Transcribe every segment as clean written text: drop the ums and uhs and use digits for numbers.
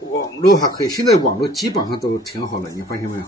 网络还可以，现在网络基本上都挺好了，你发现没有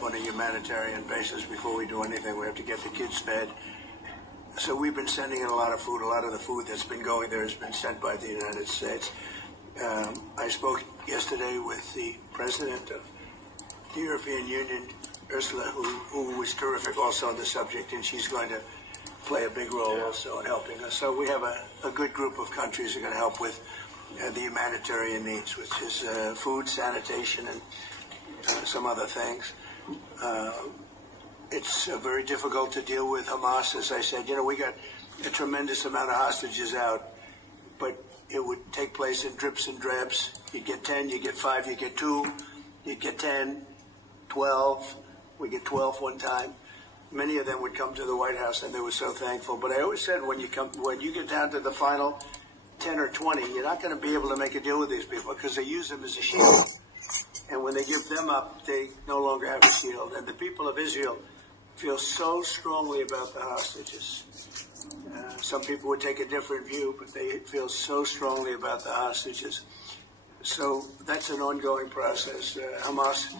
？On a humanitarian basis, before we do anything, we have to get the kids fed. So we've been sending in a lot of food. A lot of the food that's been going there has been sent by the United States. I spoke yesterday with the president of the European Union, Ursula, who was terrific also on the subject, and she's going to play a big role also in helping us. So we have a good group of countries that are going to help with the humanitarian needs, which is food, sanitation, and some other things. It's very difficult to deal with Hamas. As I said, we got a tremendous amount of hostages out, but it would take place in drips and drabs. You get 10, you get 5, you get 2, you get 10, 12. We get 12 one time. Many of them would come to the White House, and they were so thankful. But I always said, when you get down to the final 10 or 20, you're not going to be able to make a deal with these people because they use them as a shield. And when they give them up, they no longer have a shield. And the people of Israel feel so strongly about the hostages. Some people would take a different view, but they feel so strongly about the hostages. So that's an ongoing process. Hamas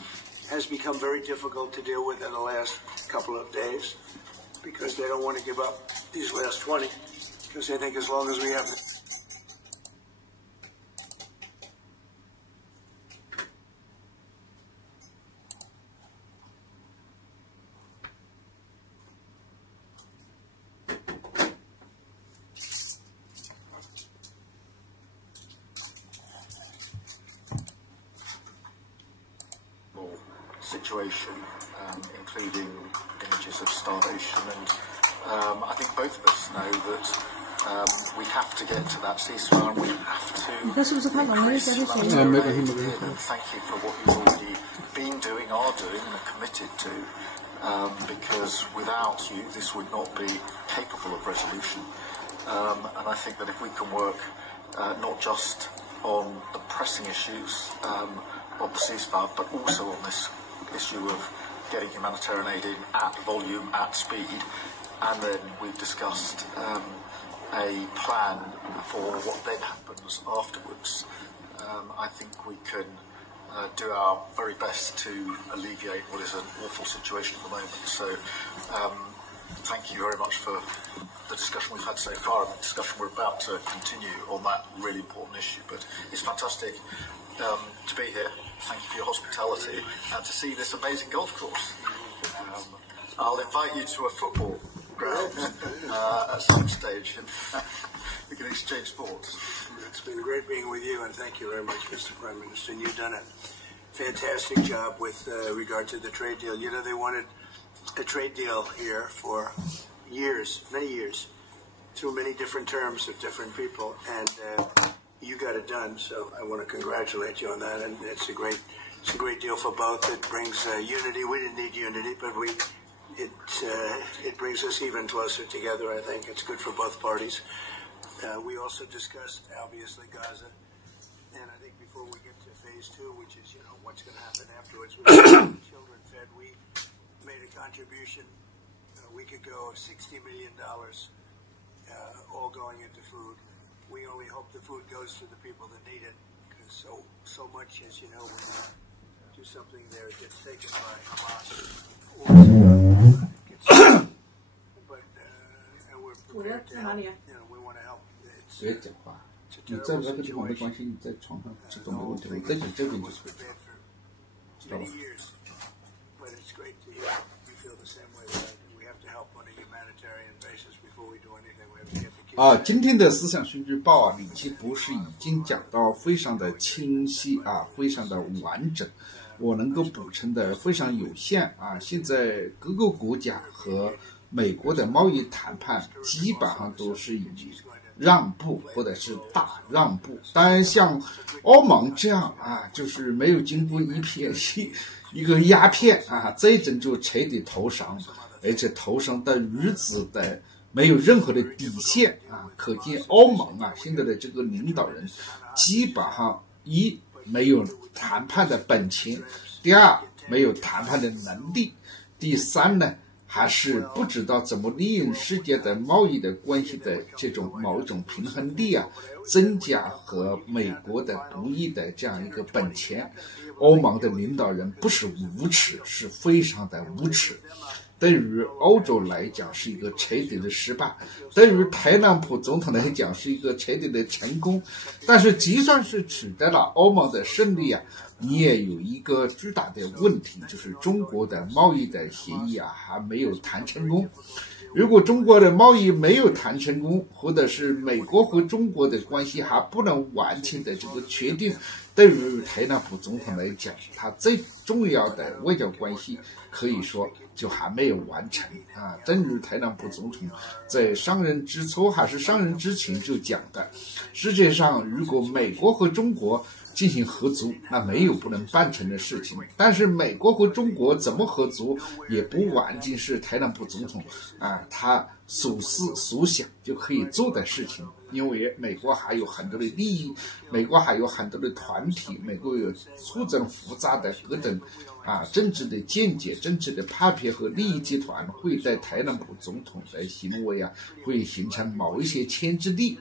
has become very difficult to deal with in the last couple of days because they don't want to give up these last 20 because they think as long as we have situation, including images of starvation. And I think both of us know that we have to get to that ceasefire, and we have to increase humanitarian aid. And thank you for what you've already been doing, are doing, and are committed to, because without you, this would not be capable of resolution. And I think that if we can work not just on the pressing issues of the ceasefire, but also on this issue of getting humanitarian aid in at volume, at speed, and then we've discussed a plan for what then happens afterwards. I think we can do our very best to alleviate what is an awful situation at the moment. So thank you very much for the discussion we've had so far and the discussion we're about to continue on that really important issue. But it's fantastic to be here. Thank you for your hospitality and to see this amazing golf course. I'll invite you to a football ground at some stage, and we can exchange sports. It's been great being with you, and thank you very much, Mr. Prime Minister. And you've done a fantastic job with regard to the trade deal. You know, they wanted a trade deal here for years, many years, through many different terms of different people, and you got it done. So I want to congratulate you on that, and it's a great deal for both. It brings unity. We didn't need unity, but it brings us even closer together. I think it's good for both parties. We also discussed, obviously, Gaza, and I think before we get to phase 2, which is, you know, what's going to happen afterwards with children fed, we made a contribution a week ago of $60 million, all going into food. We only hope the food goes to the people that need it, because so much, as you know, when you do something there, it gets taken by Hamas. But and we're prepared to help. You know, we want to help. 别讲话，你在那个地方没关系，你在床上吃都没问题。我在你这边就是。知道吧？ 啊，今天的思想新日报啊，李奇博士已经讲到非常的清晰啊，非常的完整。我能够补充的非常有限啊。现在各个国家和美国的贸易谈判基本上都是以让步或者是大让步。当然，像欧盟这样啊，就是没有经过一个鸦片啊，这种就扯的头上，而且头上的日子的。没有任何的底线啊！可见欧盟啊，现在的这个领导人基本上一没有谈判的本钱，第二没有谈判的能力，第三呢还是不知道怎么利用世界的贸易的关系的这种某一种平衡力啊，增加和美国的不义的这样一个本钱。欧盟的领导人不是无耻，是非常的无耻。对于欧洲来讲是一个彻底的失败，对于特朗普总统来讲是一个彻底的成功。但是就算是取得了欧盟的胜利啊，你也有一个巨大的问题，就是中国的贸易的协议啊还没有谈成功。如果中国的贸易没有谈成功，或者是美国和中国的关系还不能完全的这个确定，对于特朗普总统来讲，他最重要的外交关系可以说就还没有完成啊。正如特朗普总统在上任之初还是上任之前就讲的，世界上如果美国和中国进行合作，那没有不能办成的事情。但是美国和中国怎么合作，也不完全是特朗普总统啊他所思所想就可以做的事情。因为美国还有很多的利益，美国还有很多的团体，美国有错综复杂的各种政治的见解、政治的派别和利益集团，会在特朗普总统的行为啊，会形成某一些牵制力。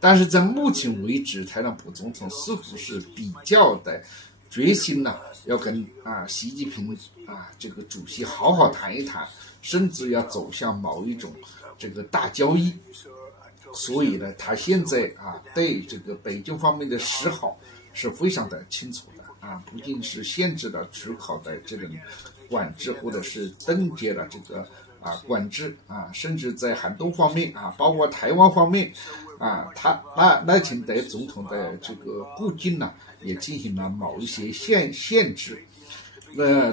但是在目前为止，特朗普总统似乎是比较的决心呢，要跟习近平这个主席好好谈一谈，甚至要走向某一种这个大交易。所以呢，他现在对这个北京方面的示好是非常的清楚的不仅是限制了出口的这种管制，或者是冻结了这个管制甚至在很多方面包括台湾方面他赖清德总统的这个顾忌呢，也进行了某一些限制。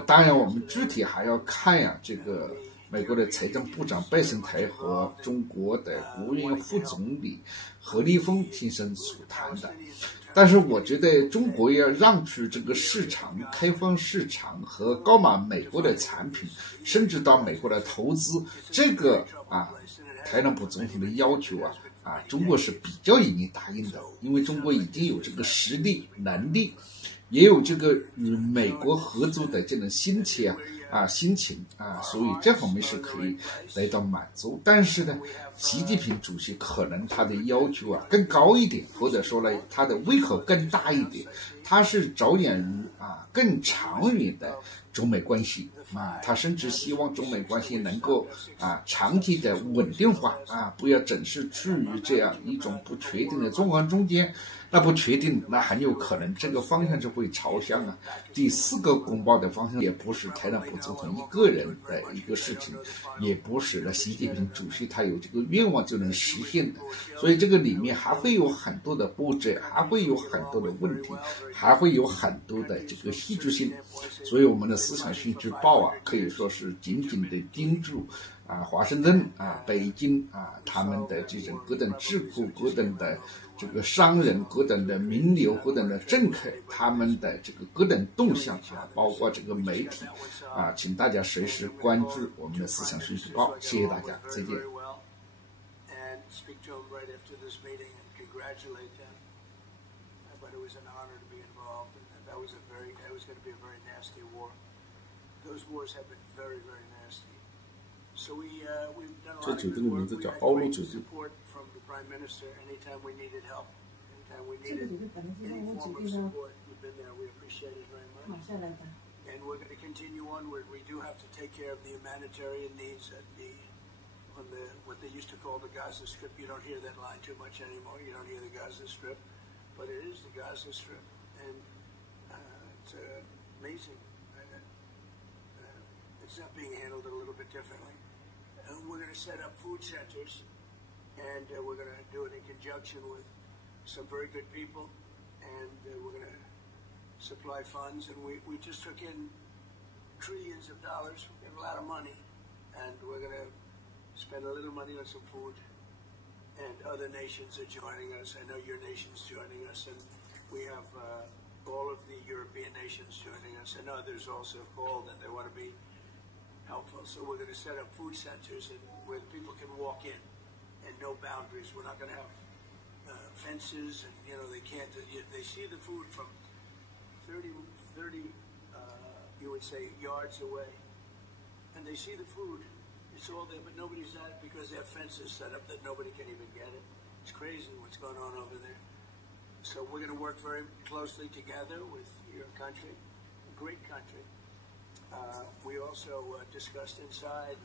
当然我们具体还要看呀，这个美国的财政部长拜森台和中国的国务院副总理何立峰先生所谈的。但是我觉得中国要让出这个市场、开放市场和购买美国的产品，甚至到美国的投资，这个特朗普总统的要求中国是比较愿意答应的，因为中国已经有这个实力、能力，也有这个与美国合作的这种心情所以这方面是可以得到满足。但是呢，习近平主席可能他的要求更高一点，或者说呢，他的胃口更大一点，他是着眼于更长远的中美关系他甚至希望中美关系能够长期的稳定化不要总是处于这样一种不确定的状况中间。那不确定，那很有可能这个方向就会朝向第4个公报的方向，也不是特朗普总统一个人的一个事情，也不是习近平主席他有这个愿望就能实现的。所以这个里面还会有很多的波折，还会有很多的问题，还会有很多的这个戏剧性。所以我们的思想讯息报可以说是紧紧的盯住华盛顿北京他们的这种各等智库、各等的这个商人、各等的名流、各等的政客，他们的这个各等动向包括这个媒体请大家随时关注我们的思想讯息报。谢谢大家，再见。这酒店的名字叫欧陆酒店。Prime Minister, anytime we needed help, anytime we needed any form of support, you've been there. We appreciate it very much. And we're going to continue onward. We do have to take care of the humanitarian needs at on what they used to call the Gaza Strip. You don't hear that line too much anymore. You don't hear the Gaza Strip, but it is the Gaza Strip, and it's amazing. It's not being handled a little bit differently. We're going to set up food centers. And we're going to do it in conjunction with some very good people, and we're going to supply funds. And we just took in trillions of dollars. We have a lot of money, and we're going to spend a little money on some food. And other nations are joining us. I know your nation's joining us, and we have all of the European nations joining us, and others also have called, and they want to be helpful. So we're going to set up food centers where people can walk in. And no boundaries. We're not going to have fences, and they can't. They see the food from 30 you would say yards away, and they see the food. It's all there, but nobody's at it because they have fences set up that nobody can even get it. It's crazy what's going on over there. So we're going to work very closely together with your country, a great country. We also discussed inside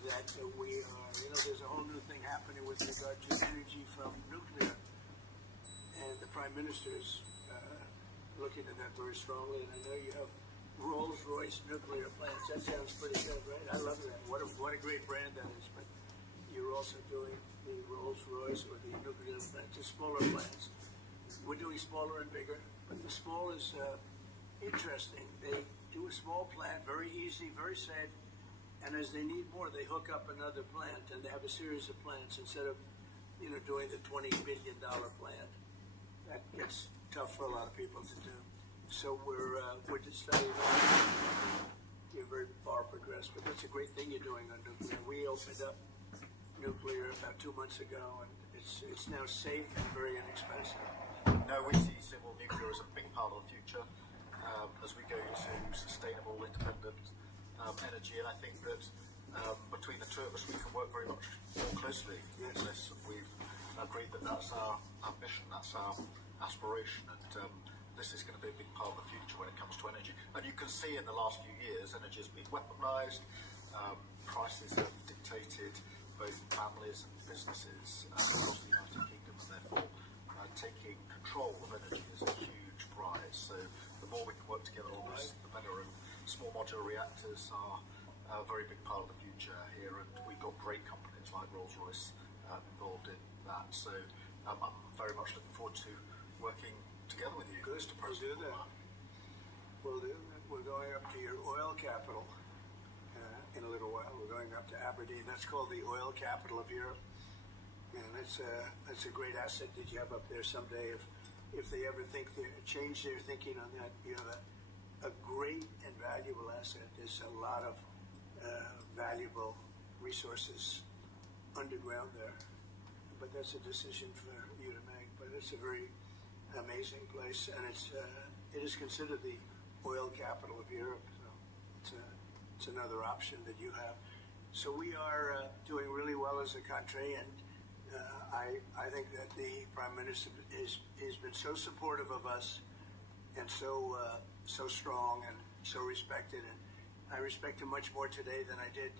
that we are, there's a whole new thing happening with regard to energy from nuclear, and the Prime Minister is looking at that very strongly, and I know you have Rolls-Royce nuclear plants. That sounds pretty good, right? I love that. What a great brand that is, but you're also doing the Rolls-Royce or the nuclear plants, the smaller plants. We're doing smaller and bigger, but the small is interesting. They do a small plant, very easy, very safe, and as they need more, they hook up another plant, and they have a series of plants instead of, doing the $20 billion plant. That gets tough for a lot of people to do. So we're just studying that. You're very far progressed, but that's a great thing you're doing on nuclear. We opened up nuclear about 2 months ago, and it's now safe and very inexpensive. No, we see civil nuclear as a big part of the future as we go to sustainable, independent energy, and I think that between the two of us we can work very much more closely on this. We've agreed that that's our ambition, that's our aspiration, and this is going to be a big part of the future when it comes to energy. And you can see in the last few years energy has been weaponised, prices have dictated both families and businesses across the United Kingdom, and therefore taking control of energy is a huge prize. So the more we can work together on this, the better. And small modular reactors are a very big part of the future here, and we've got great companies like Rolls-Royce involved in that. So I'm very much looking forward to working together with you. Good, we'll do that. We'll do that. we're going up to your oil capital in a little while. We're going up to Aberdeen. That's called the oil capital of Europe. And that's a great asset that you have up there someday. If they ever think they change their thinking on that, you have a great and valuable asset. There's a lot of valuable resources underground there. But that's a decision for you to make. But it's a very amazing place, and it is considered the oil capital of Europe. So it's another option that you have. So we are doing really well as a country, and I think that the Prime Minister has been so supportive of us, and so strong and so respected. And I respect him much more today than I did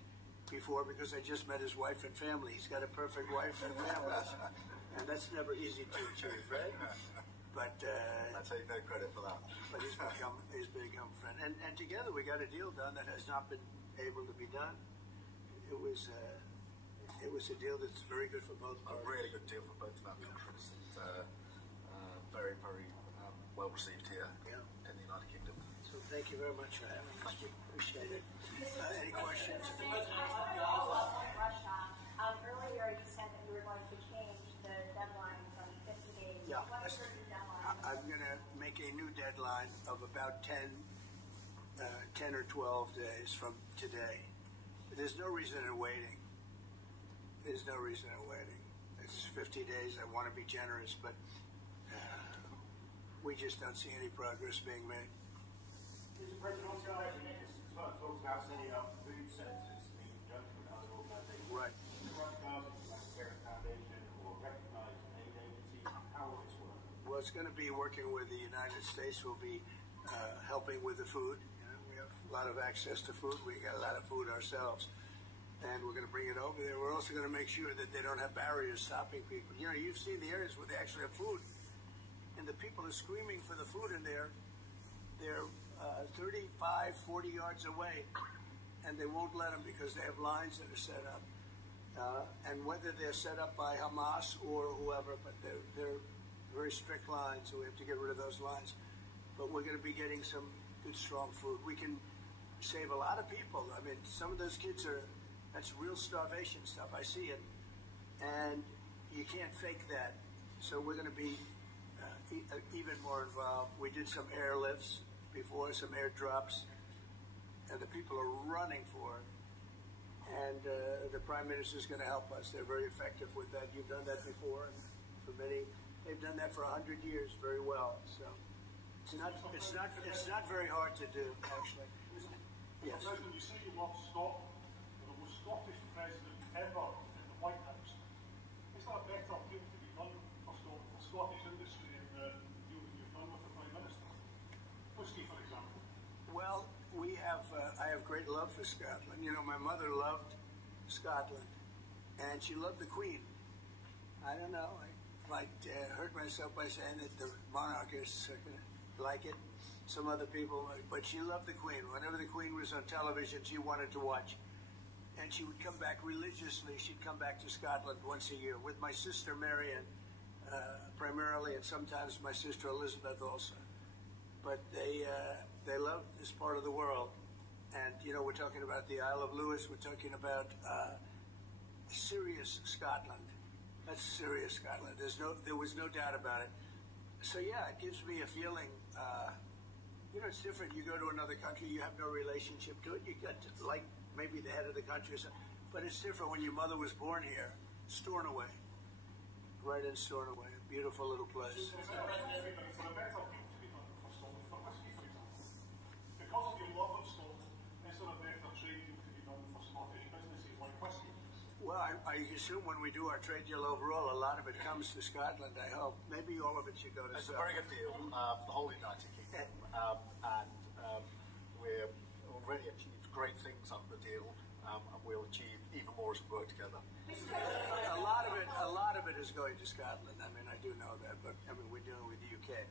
before, because I just met his wife and family. He's got a perfect wife and family, and that's never easy to achieve, right? But I take no credit for that. But he's become a friend, and together we got a deal done that has not been able to be done. It was a deal that's very good for both parties. A really good deal for both of our countries, and very, very well received here in the United Kingdom. So thank you very much for having us. Thank you. Appreciate it. Any questions? Earlier you said that you were going to change the deadline from 50 days. Yeah. What is your new deadline? I'm going to make a new deadline of about 10 or 12 days from today. There's no reason in waiting. There's no reason in waiting. It's 50 days. I want to be generous, but we just don't see any progress being made. Mr. President, also talks about setting up food centres in conjunction with other organisations. Right. Foundation or recognised aid agencies. How will this work? Well, it's going to be working with the United States. We'll be helping with the food. We have a lot of access to food. We got a lot of food ourselves, and we're going to bring it over there. We're also going to make sure that they don't have barriers stopping people. You know, you've seen the areas where they actually have food, and the people are screaming for the food, and they're 35, 40 yards away, and they won't let them because they have lines that are set up. And whether they're set up by Hamas or whoever, but they're very strict lines, so we have to get rid of those lines. But we're going to be getting some good, strong food. We can save a lot of people. I mean, some of those kids that's real starvation stuff. I see it. And you can't fake that. So we're going to be even more involved. We did some airlifts before, some airdrops, and the people are running for it. And the Prime Minister is going to help us. They're very effective with that. You've done that before, and for many, they've done that for 100 years very well. So it's not very hard to do, actually. Yes. President, you say you love Scotland. There was a Scottish president ever in the White House. Is there a better deal to be done for Scotland, for Scottish industry, in the deal that you've done with the Prime Minister? Whiskey, for example. Well, I have great love for Scotland. You know, my mother loved Scotland, and she loved the Queen. I don't know. I might hurt myself by saying that the monarchists are going to like it. Some other people, but she loved the Queen. Whenever the Queen was on television, she wanted to watch. And she would come back religiously. She'd come back to Scotland once a year with my sister Marion, primarily, and sometimes my sister Elizabeth also. But they love this part of the world. And, you know, we're talking about the Isle of Lewis. We're talking about serious Scotland. That's serious Scotland. There was no doubt about it. So, yeah, it gives me a feeling, you know, it's different. You go to another country, you have no relationship to it. You got to like maybe the head of the country or something. But it's different when your mother was born here, Stornoway. Right in Stornoway, a beautiful little place. Because of your love of Scotland, is there a better trade deal to be done for Scottish businesses like whisky? Well, I assume when we do our trade deal overall, a lot of it comes to Scotland, I hope. Maybe all of it should go to Scotland. It's a very good deal for the whole United Kingdom. And we've already achieved great things under the deal, and we'll achieve even more as we work together. A lot of it is going to Scotland. I mean, I do know that, but I mean, we're dealing with the UK.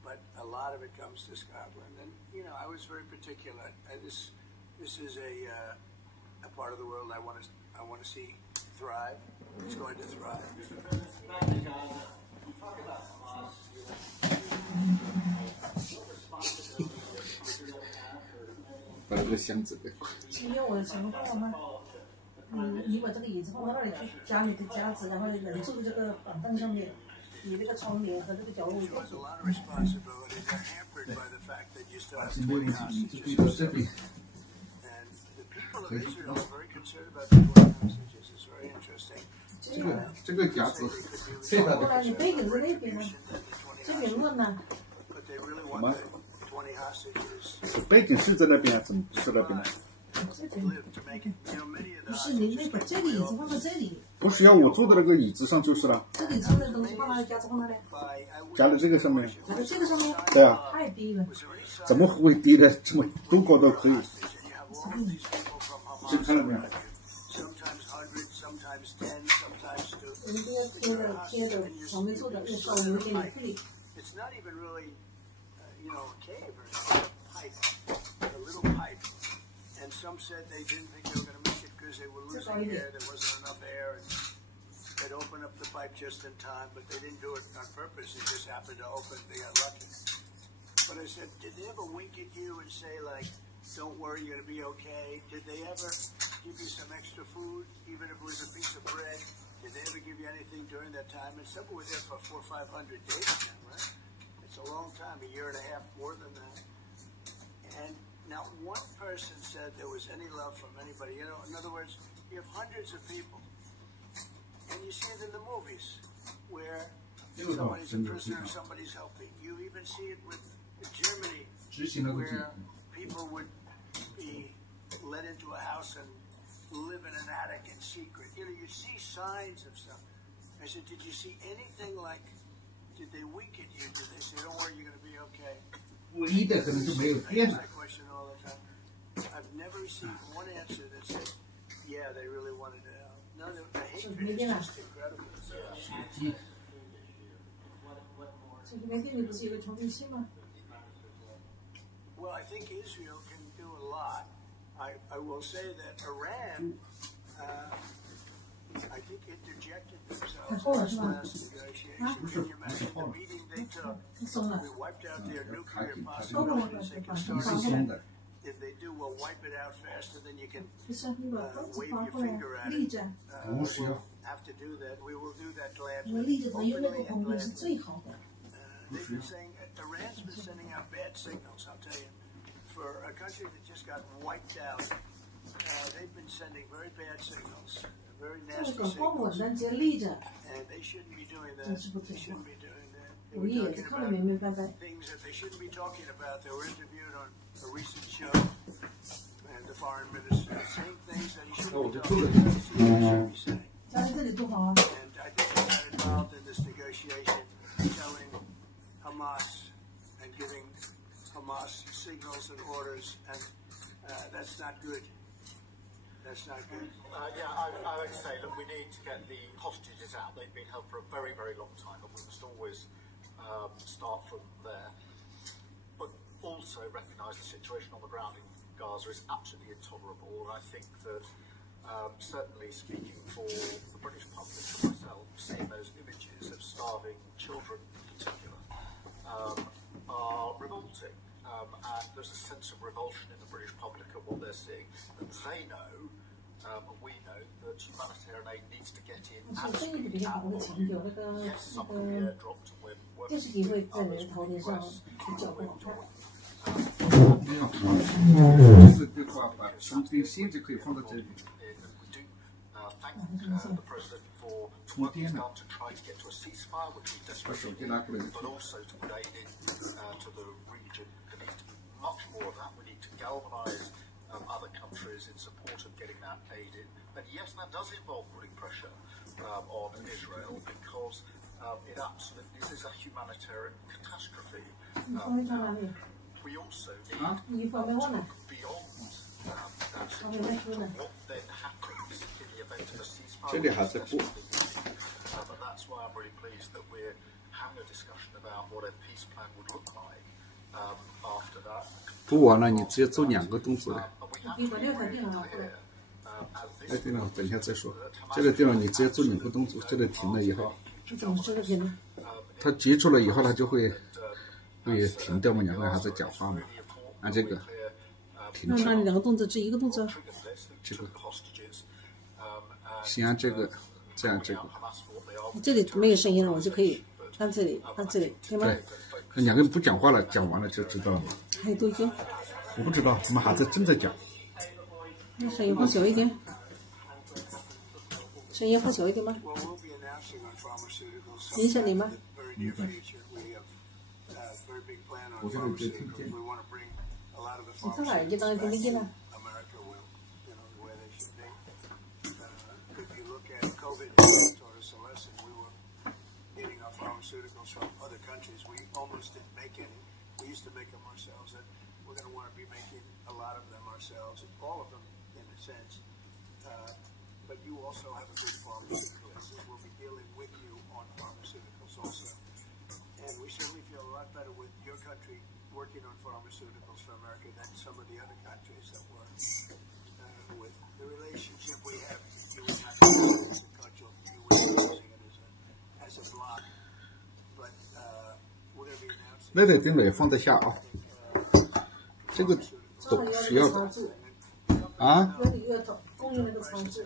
But a lot of it comes to Scotland, and you know, I was very particular. This is a part of the world I want to see thrive. It's going to thrive. Mr. President, back to Gaza. You talk about Hamas. What responsibility does Israel have 个箱子的。因为我想放嘛，你把这个椅子放到那里去，加你的夹子，然后人坐在这个板凳上面，你那个窗帘和那个角落。现在我椅子对到这边。这个夹子，最大的。你背景是那边呢，这边乱呢。什么？背景是在那边啊？怎么不是那边呢？不是你那个这个椅子放到这里。不是要我坐的那个椅子上就是了。这里放的东西放哪里？夹子放哪里？夹在这个上面。夹在这个上面？对啊。太低了。怎么会低的？这么多高都可以。这看到没有？人家贴着旁边坐着，又稍微有点距离。It's not even really, a cave or a pipe, a little pipe. And some said they didn't think they were going to make it because they were losing air. There wasn't enough air, and they'd open up the pipe just in time. But they didn't do it on purpose. It just happened to open. They got lucky. But I said, did they ever wink at you and say like, "Don't worry, you're going to be okay"? Did they ever give you some extra food, even if it was a piece of bread? Did they ever give you anything during that time? And some were there for 400 or 500 days now, right? It's a long time, a year and a half more than that. And not one person said there was any love from anybody. In other words, you have hundreds of people, and you see it in the movies where somebody's a prisoner, somebody's helping. You even see it with Germany, where people would be led into a house and live in an attic in secret. You see signs of stuff. I said, did you see anything like, did they wink at you? Did they say, "Don't worry, you're going to be okay"? I ask that question all the time. I've never received one answer that said, "Yeah, they really wanted to help." No, the hatred is just incredible. Well, I think Israel can do a lot. I will say that Iran, I think interjected themselves in this last negotiation. Can you imagine the meeting they took? We wiped out their nuclear possibilities. They can start again. If they do, we'll wipe it out faster than you can wave your finger at it. We'll have to do that. We will do that gladly. Openly and gladly. They've been saying, Iran's been sending out bad signals, I'll tell you. For a country that just got wiped out, they've been sending very bad signals, very nasty signals. And they shouldn't be doing that. They shouldn't be doing that. They were talking about things that they shouldn't be talking about. They were interviewed on a recent show, and the foreign minister saying things that he shouldn't be talking about. He shouldn't be saying. And I think they got involved in this negotiation, telling Hamas and giving Hamas signals and orders, and that's not good. That's not good. I would say, look, we need to get the hostages out. They've been held for a very, very long time, and we must always start from there. But also recognise the situation on the ground in Gaza is absolutely intolerable, and I think that certainly speaking for the British public and myself, seeing those images of starving children in particular are revolting. And there's a sense of revulsion in the British public at what they're seeing. And they know, and we know, that humanitarian aid needs to get in absolutely at once. Yes, some can be airdropped, and we're working with others with requests to withdraw. 这个话把充电线就可以放到这里。Thank the President for what he's done to try to get to a ceasefire, which we desperately need, but also to put aid in to the region. There needs to be much more of that. We need to galvanise other countries in support of getting that aid in. And yes, that does involve putting pressure on Israel, because it absolutely, this is a humanitarian catastrophe. We also need to look beyond that situation, what then happens in the event of a ceasefire. But that's why I'm really pleased that we're having a discussion about what a peace plan would look like after that. 不完了，你直接做2个动作的。哎，对了，等一下再说。这个地方你直接做2个动作，这个停了以后，它接住了以后，它就会停掉嘛，2个人还在讲话嘛。按这个，停止。那你两个动作，这一个动作。这个，先按这个，再按这个。这里没有声音了，我就可以按这里，按这里，对吗？对，那两个人不讲话了，讲完了就知道了嘛。还有多久？我不知道，我们还在正在讲。那声音放小一点。声音放小一点吗？影响你吗？我现在在听见。你看耳机当然听得见了。Pharmaceuticals from other countries. We almost didn't make any. We used to make them ourselves, and we're going to want to be making a lot of them ourselves, all of them in a sense. But you also have a big pharmaceutical business. We'll be dealing with you on pharmaceuticals also. And we certainly feel a lot better with your country working on pharmaceuticals for America than some of the other countries that we're with. The relationship we have, you would not be as a country, you would be using it as a block. 那得等来放得下啊，这个都需要的啊。供应那个仓置。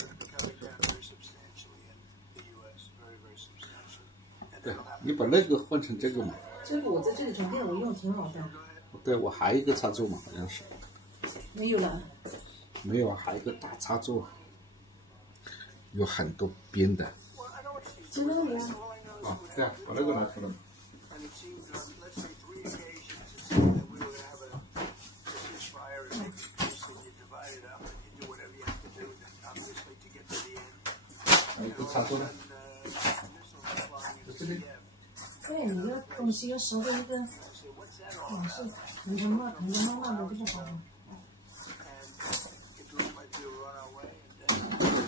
对，你把那个换成这个嘛。这个我在这里充电，我用挺好的。对，我还有一个插座嘛，好像是。没有了。没有啊，还有一个大插座，有很多边的。这个呀。啊，对啊，把那个拿出来。插座呢？这里。对，你要东西要收的一个，老是腾腾乱的就不好了。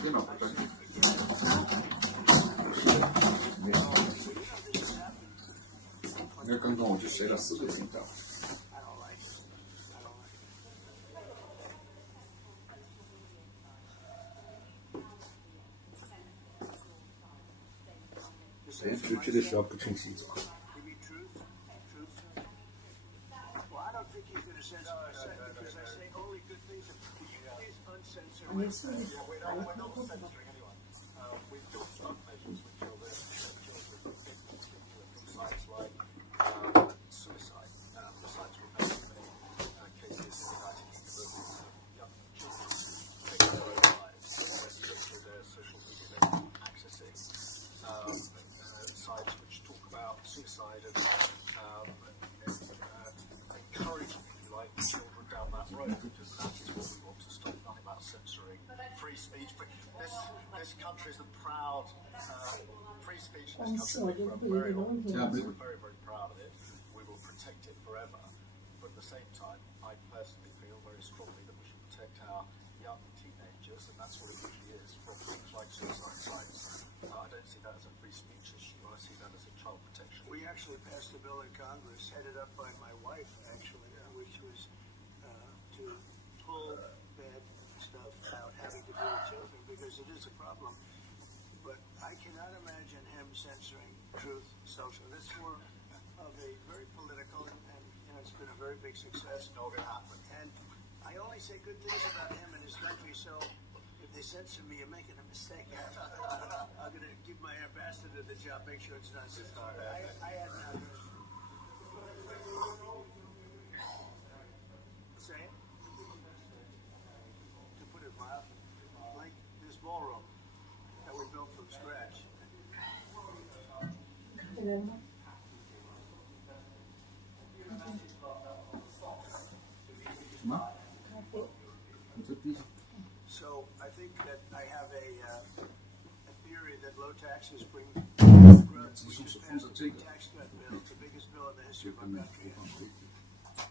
电脑不转。那刚刚我就设了4个频道。出去的时候不重新走。suicide and encouraging, if you like, children down that road, because that is what we want to stop. Nothing about censoring free speech. But this country is a proud free speech in this country. We're very, very proud of it. We will protect it forever. But at the same time, I personally feel very strongly that we should protect our young teenagers, and that's what it usually is, from things like suicide sites. I don't see that as a free speech issue. I see that as a child protection. We actually passed a bill in Congress, headed up by my wife, actually, which was to pull bad stuff out having to do with children, because it is a problem. But I cannot imagine him censoring Truth Social. That's more of a very political, and it's been a very big success. Not going to happen. And I only say good things about him and his country, so if they censor me, you're making a mistake. I'm going to give my ambassador the job, make sure it's not censored. I had not heard. Say it? To put it mildly, like this ballroom that we built from scratch. So I think that I have a theory that low taxes bring growth. We just passed a big tax cut bill, the biggest bill in the history of our country.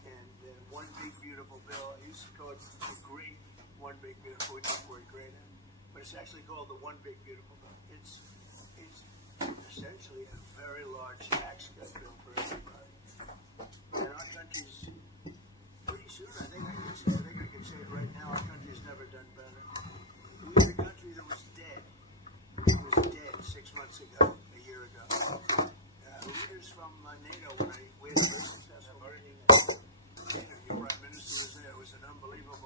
And one big beautiful bill. I used to call it the great one big beautiful. We don't word great in, but it's actually called the one big beautiful bill. It's essentially a very large tax cut bill for everybody. And our country's pretty soon, I think I can say it right now, our country's never done better. We were a country that was dead. It was dead 6 months ago, a year ago. Leaders from NATO, we had a very successful meeting. Your prime minister was there. It was an unbelievable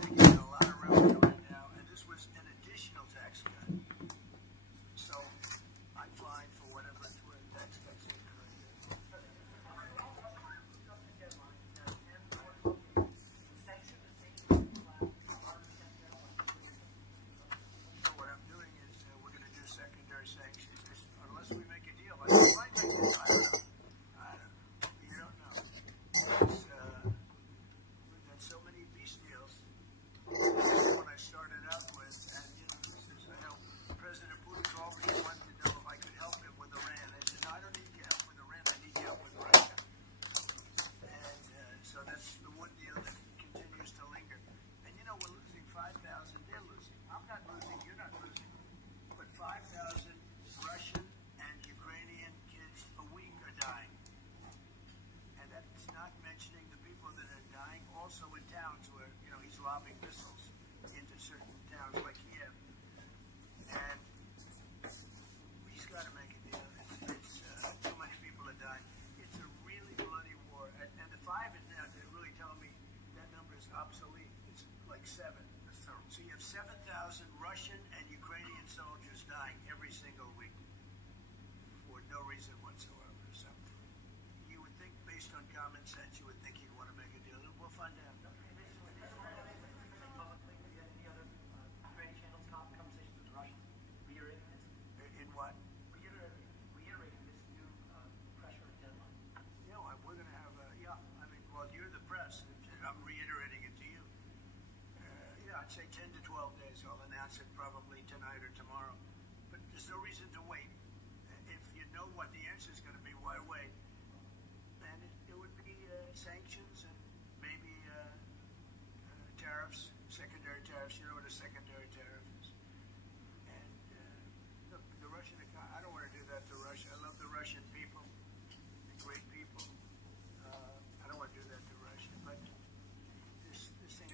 getting a lot of revenue right now, and this was an additional tax cut. So I'm fine for whatever it's worth. Tax cuts in right So what I'm doing is we're going to do secondary sanctions unless we make a deal. I might make it. I don't know. You don't know. It's, we've got so many peace deals. This is one I started out with, and this is I helped President Putin called me. He wanted to know if I could help him with Iran. I said, no, I don't need your help with Iran. I need your help with Russia. And so that's the one deal that continues to linger. And we're losing 5,000. They're losing. I'm not losing. You're not losing. But 5,000 Russian and Ukrainian kids a week are dying. And that's not mentioning the people that are dying also in towns where, he's lobbing missiles into certain towns like Kiev. And he's got to make a deal. It's too many people are dying. It's a really bloody war. And the 5 is now, they're really telling me that number is obsolete. It's like 7. So you have 7,000 Russian and Ukrainian soldiers dying every single week for no reason whatsoever. So you would think, based on common sense, you would think he'd want to make a deal. We'll find out. In what? Reiterating this new pressure deadline. We're going to have well, you're the press. I'm reiterating it to you. I'd say 10 to 12 days. I'll announce it probably tonight or tomorrow. But there's no reason to wait. If you know what the answer is going to be, why wait? And it would be sanctions and maybe tariffs, secondary tariffs. You know what a secondary tariff is. And the Russian economy, I don't want to do that to Russia. I love the Russian people. They're great people. I don't want to do that to Russia. But this thing,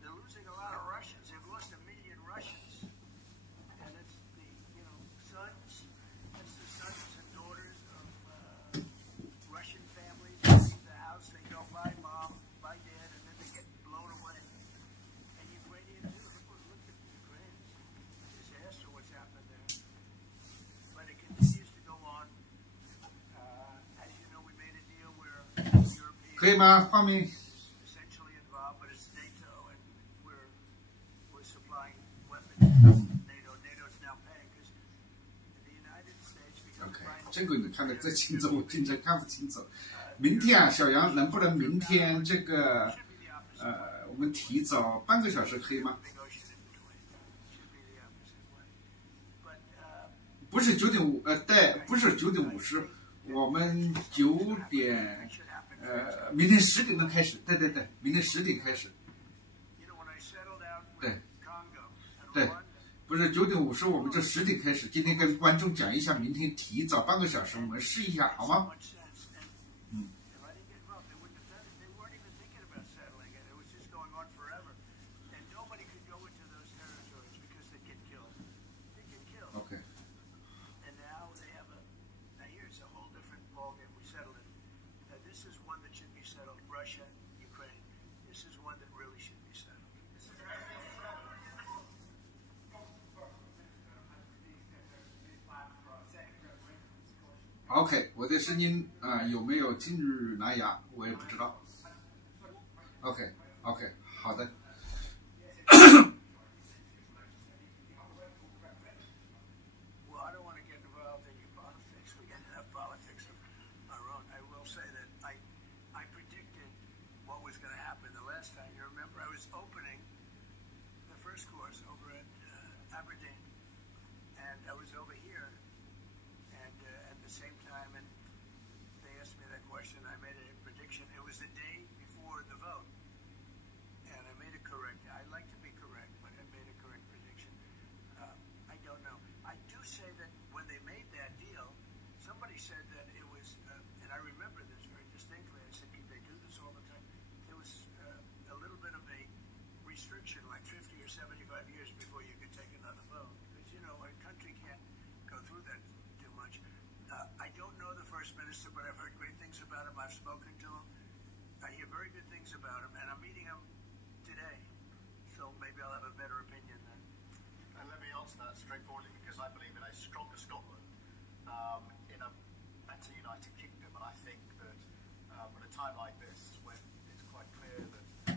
they're losing a lot of Russians. They've lost 1 million Russians. And it's the, sons, that's the sons and daughters of Russian families who leave the house. They go, bye mom, bye dad, and then they get blown away. And Ukrainians too. Look at Ukraine. It's a disaster what's happened there. But it continues to go on. As you know, we made a deal where Europeans 可以吗？画面 essentially involved, but it's NATO, and we're supplying weapons to NATO. NATO's now paying because the United States becomes OK， vital. 这个你看得再清楚，我经常看不清楚。明天啊，小杨能不能明天这个我们提早半个小时可以吗？ Negotiate in between. Should be the opposite way. But 不是9点5，对，不是9点50，我们9点明天10点钟开始，对，明天10点开始， when I settled out with 对 Congo and 对， Rwanda, 不是9点50，我们就10点开始。今天跟观众讲一下，明天提早半个小时，我们试一下，好 so 吗？ much sense. And if I didn't get involved, they wouldn't have done it. They weren't even thinking about settling it. It was just going on forever. And nobody could go into those territories because they'd get killed. They'd get killed. OK， And now they have now here's a whole different ballgame. We settled it. This is one that should be settled. Russia, Ukraine. This is one that really should be settled. OK， 我的声音有没有今日蓝牙？我也不知道。OK， 好的。Well, I don't want to get involved in your politics. We got enough politics of our own. I will say that I predicted what was going to happen the last time. You remember I was opening the first course over at Aberdeen, and I was over here, and at the same time, and they asked me that question. I made a prediction. It was the day before the vote, and I made it correct. I like to be correct, but I made a correct prediction. I don't know. I do say that when they made that deal, somebody said that it was, and I remember this very distinctly. I said, they do this all the time. There was a little bit of a restriction, like 50 or 75 years before you could take another vote. Because, a country can't go through that too much. I don't know the First Minister, but I've heard great things about him. I've spoken to him. I hear very good things about him, and I'm meeting him today. answer that straightforwardly because I believe in a stronger Scotland, in a better United Kingdom, and I think that at a time like this, when it's quite clear that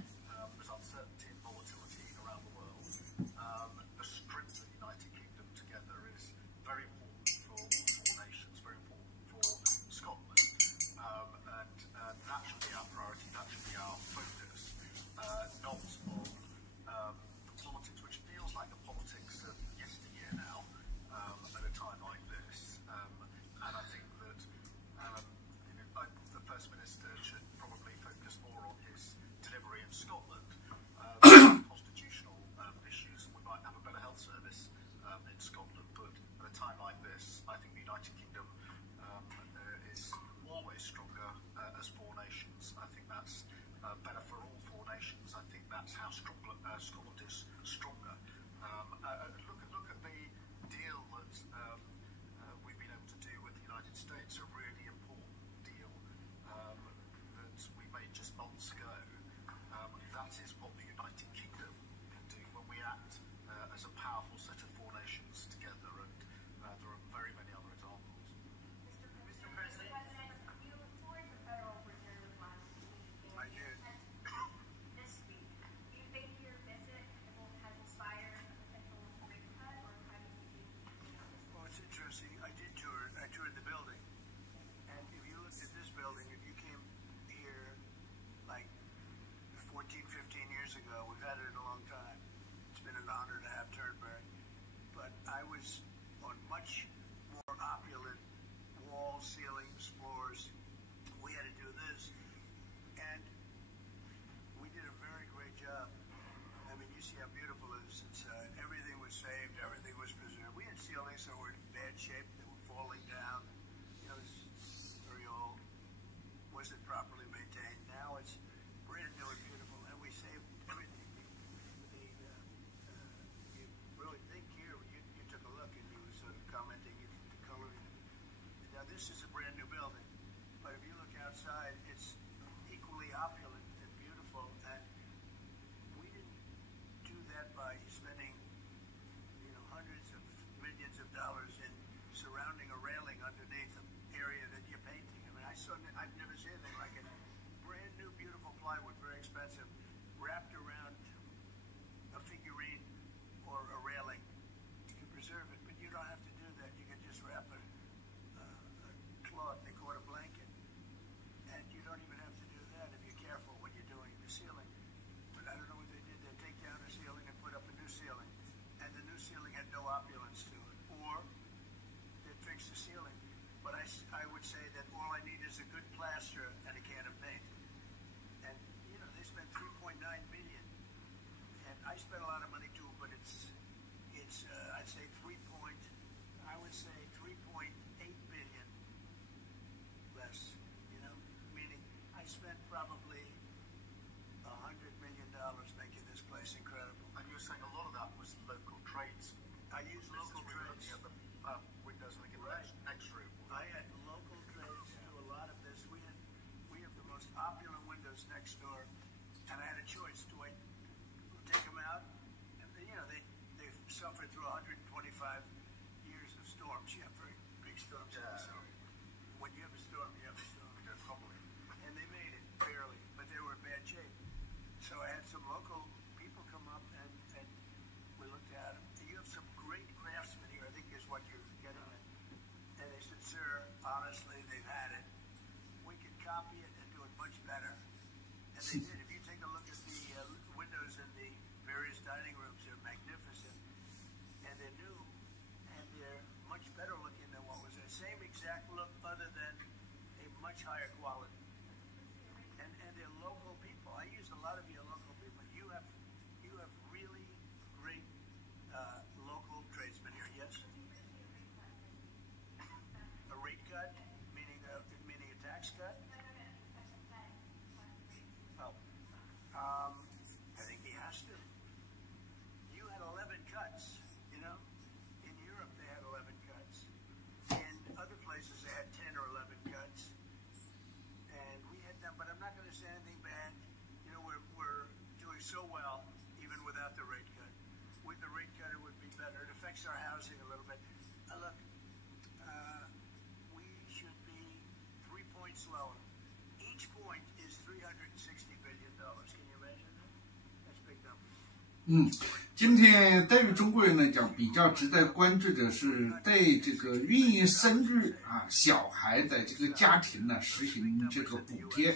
there's uncertainty and volatility around the world, the strength of the United Kingdom together is very important for all four nations, very important for Scotland, and that should be our priority, that should be our focus, not on the politics, which feels like the politics of yesteryear now, at a time like this. And I think that the First Minister should probably focus more on his delivery in Scotland, constitutional issues. We might have a better health service in Scotland, but at a time like this, I think the United Kingdom is always stronger as four nations. I think that's better for all four nations. I think that's how Scotland is stronger. Look at the deal that we've been able to do with the United States, a really important deal that we made just months ago. That is what the United Kingdom can do when we act as a powerful set of four nations together, and there are very many other examples. Mr. President, you toured the Federal Reserve last week. I did. This week, do you think your visit has inspired a potential rate cut, or how do you think? Well, it's interesting. I did tour it. I toured the building. And if you looked at this building, if you came here like 14, 15 years ago, we've had it a long time. It's been an honor to have Turnberry. But I was on much more opulent walls, ceilings, floors. We had to do this. And we did a very great job. I mean, you see how beautiful it is inside. Everything was saved. Everything was preserved. We had ceilings that were in bad shape. They were falling down. You know, it's very old. Wasn't properly maintained. Now it's brand new and beautiful. And we saved everything. You really think here, you took a look and you were sort of commenting the coloring. Now this is a brand new building. But if you look outside, it's equally opulent and beautiful. And we didn't do that by spending, hundreds of millions of dollars in surrounding a railing underneath the area that you're painting. I mean, I've never seen anything like it. Brand new, beautiful plywood, very expensive, wrapped around a figurine or a railing. You can preserve it, but you don't have to do that. You can just wrap a cloth, they call it a blanket. And you don't even have to do that if you're careful when you're doing the ceiling. But I don't know what they did. They take down a ceiling and put up a new ceiling. And the new ceiling had no opulence to it. Or they'd fix the ceiling. But I would say that all I need is a good plaster and a can of paint. And, they spent $3.9 billion. And I spent a lot of money too, but it's I'd say 3.8 billion less, meaning I spent probably $100 million making this place incredible. And you were saying a lot of that was local trades. I used local trades. At the windows, I think, in the next room. I had local trades do a lot of this. We have the most opulent windows next door, and I had a choice. Do I take them out? And they've suffered through 125 years of storms. You have very big storms. Yeah. So when you have a storm, you have a storm. Probably. And they made it barely, but they were in bad shape. So I had some local people come up and we looked at them. You have some great craftsmen here, I think is what you're getting at. And they said, sir, honestly, they've had it. We could copy it and do it much better. And they did. If you take a look at the windows in the various dining rooms, they're magnificent. And they're new. And they're much better looking than what was there. Same exact look, other than a much higher quality. And they're local people. I use a lot of your local people. You have really great local tradesmen here. Yes. A rate cut, meaning a tax cut. Oh, I think he has to. You had 11 cuts. In Europe they had 11 cuts. In other places they had 10 or 11 cuts. slower. Each point is $360 billion. Can you imagine that? That's big number. 今天对于中国人来讲，比较值得关注的是对这个孕育生育小孩的这个家庭呢实行这个补贴。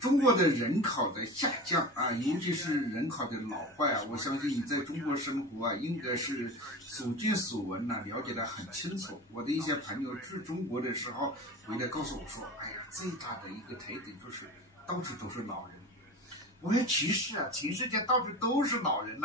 中国的人口的下降尤其是人口的老化我相信你在中国生活应该是所见所闻了解得很清楚。我的一些朋友去中国的时候回来告诉我说，哎呀，最大的一个特点就是到处都是老人。我说其实全世界到处都是老人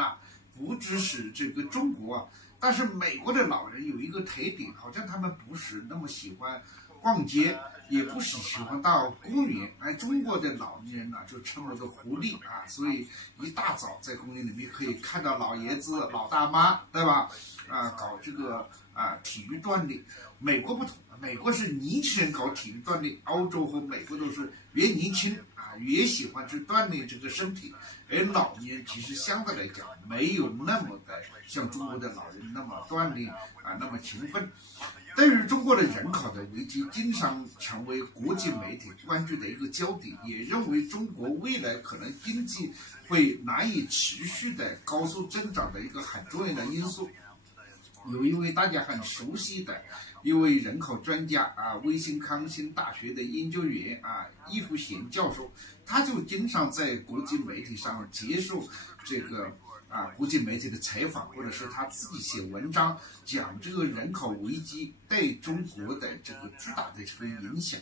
不只是这个中国但是美国的老人有一个特点，好像他们不是那么喜欢逛街，也不是喜欢到公园。中国的老年人就称为狐狸所以一大早在公园里面可以看到老爷子、老大妈，对吧？搞这个体育锻炼。美国不同，美国是年轻人搞体育锻炼，欧洲和美国都是越年轻越喜欢去锻炼这个身体，而老年人其实相对来讲没有那么的像中国的老人那么锻炼那么勤奋。对于中国的人口的危机，经常成为国际媒体关注的一个焦点，也认为中国未来可能经济会难以持续的高速增长的一个很重要的因素。有一位大家很熟悉的一位人口专家威信康辛大学的研究员易福贤教授，他就经常在国际媒体上接受这个国际媒体的采访，或者是他自己写文章讲这个人口危机对中国的这个巨大的这个影响。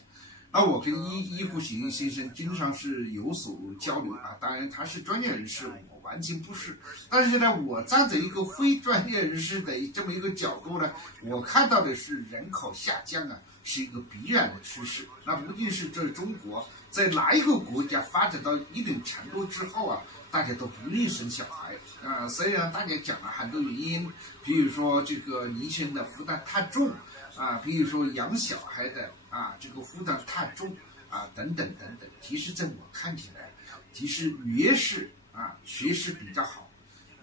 我跟易福贤先生经常是有所交流当然他是专业人士，我完全不是。但是呢，我站在一个非专业人士的这么一个角度呢，我看到的是人口下降是一个必然的趋势。那不仅是在中国，在哪一个国家发展到一定程度之后大家都不愿意生小孩虽然大家讲了很多原因，比如说这个年轻人的负担太重比如说养小孩的这个负担太重等等等等。其实在我看起来，其实越是学识比较好，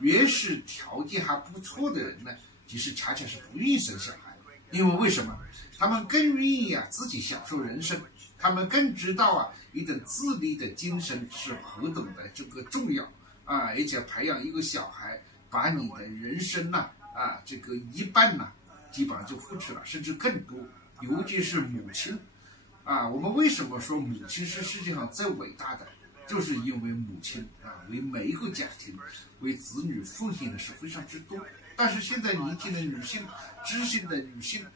越是条件还不错的人呢，其实恰恰是不愿意生小孩。因为为什么？他们更愿意自己享受人生，他们更知道一种自立的精神是何等的这个重要而且培养一个小孩，把你的人生这个一半基本上就付出了，甚至更多。尤其是母亲我们为什么说母亲是世界上最伟大的？就是因为母亲为每一个家庭、为子女奉献的是非常之多。但是现在年轻的女性、知性的女性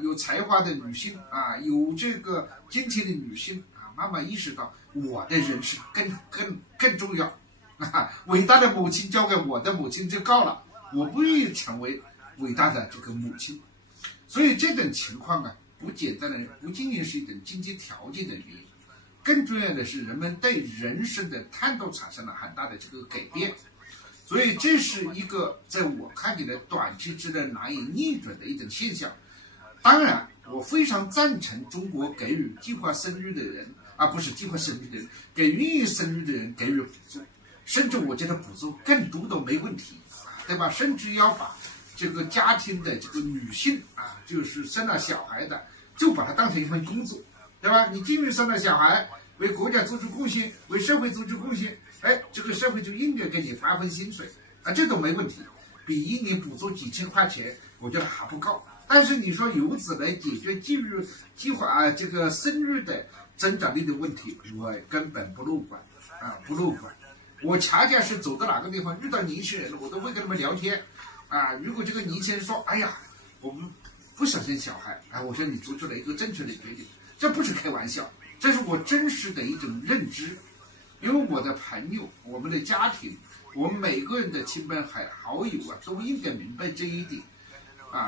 有才华的女性有这个金钱的女性慢慢意识到我的人生更重要伟大的母亲交给我的母亲就够了，我不愿意成为伟大的这个母亲。所以这种情况不简单的不仅仅是一种经济条件的原因，更重要的是人们对人生的态度产生了很大的这个改变。所以这是一个在我看起来短期之内难以逆转的一种现象。当然我非常赞成中国给予计划生育的人不是计划生育的人，给愿意生育的人给予补助，甚至我觉得补助更多都没问题对吧？甚至要把这个家庭的这个女性就是生了小孩的，就把它当成一份工作，对吧？你既然生了小孩，为国家做出贡献，为社会做出贡献，这个社会就应该给你发份薪水这都没问题。比一年补助几千块钱，我觉得还不够。但是你说由此来解决计划这个生育的增长率的问题，我根本不乐观不乐观。我恰恰是走到哪个地方遇到年轻人了，我都会跟他们聊天如果这个年轻人说，哎呀，我们不想生小孩我说你做出了一个正确的决定，这不是开玩笑，这是我真实的一种认知。因为我的朋友、我们的家庭、我们每个人的亲朋好友都应该明白这一点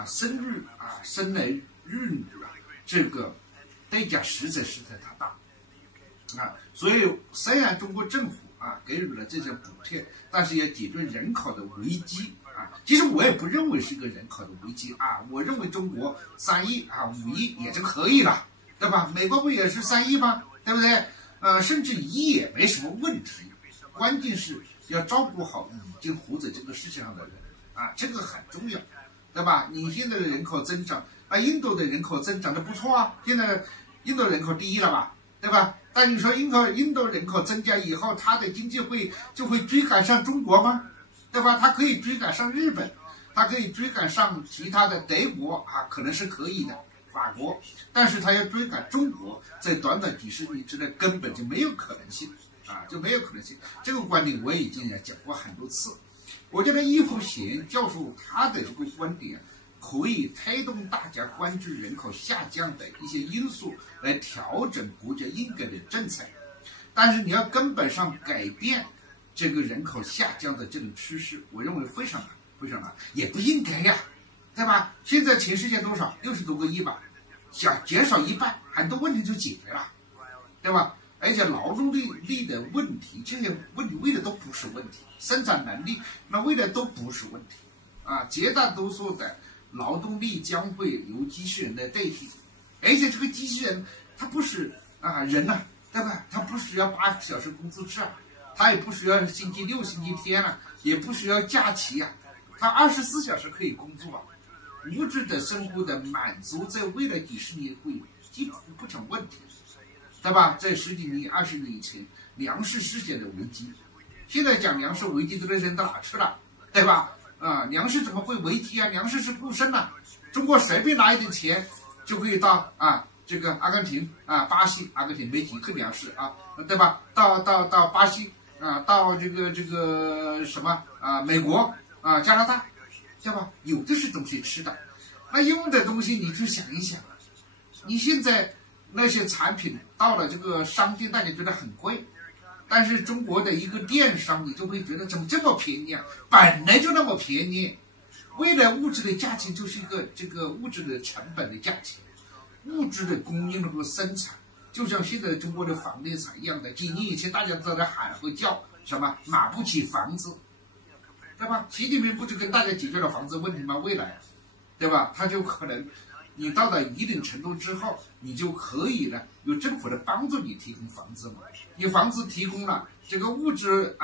生育生儿育女这个代价实在太大所以虽然中国政府给予了这些补贴，但是要解决人口的危机其实我也不认为是一个人口的危机我认为中国3亿5亿也就可以了，对吧？美国不也是3亿吗？对不对？甚至1亿也没什么问题。关键是要照顾好已经活在这个世界上的人这个很重要，对吧？你现在的人口增长印度的人口增长的不错现在印度人口第1了吧对吧？但你说印度人口增加以后，它的经济就会追赶上中国吗？对吧？它可以追赶上日本，它可以追赶上其他的德国啊，可能是可以的，法国，但是它要追赶中国，在短短几十年之内根本就没有可能性啊，就没有可能性。这个观点我也已经讲过很多次。我觉得易福贤教授他的这个观点可以推动大家关注人口下降的一些因素，来调整国家应该的政策。但是你要根本上改变这个人口下降的这种趋势，我认为非常难，非常难，也不应该呀，对吧？现在全世界多少？60多个亿吧，想减少一半，很多问题就解决了，对吧？而且劳动力的问题，这些问题为的都不是问题，生产能力那为的都不是问题啊，绝大多数的劳动力将会由机器人来代替，而且这个机器人它不是人呐，对吧？它不需要8个小时工资制啊，它也不需要星期六、星期天啊，也不需要假期啊，它24小时可以工作啊。物质的生活的满足，在未来几十年会基本不成问题，对吧？在10几年、20年以前，粮食世界的危机，现在讲粮食危机，这个人到哪去了，对吧？粮食怎么会危机啊？粮食是固生的，中国随便拿一点钱就可以到这个阿根廷巴西，阿根廷没几克粮食啊，对吧？到巴西到这个什么美国加拿大，对吧？有的是东西吃的，那用的东西你去想一想，你现在那些产品到了这个商店，大家觉得很贵。但是中国的一个电商，你就会觉得怎么这么便宜啊？本来就那么便宜，为了物质的价钱就是一个这个物质的成本的价钱，物质的供应和生产，就像现在中国的房地产一样的。几年以前大家都在喊和叫什么买不起房子，对吧？习近平不就跟大家解决了房子问题吗？未来，对吧？他就可能你到了一定程度之后，你就可以呢有政府的帮助你提供房子嘛。你房子提供了，这个物质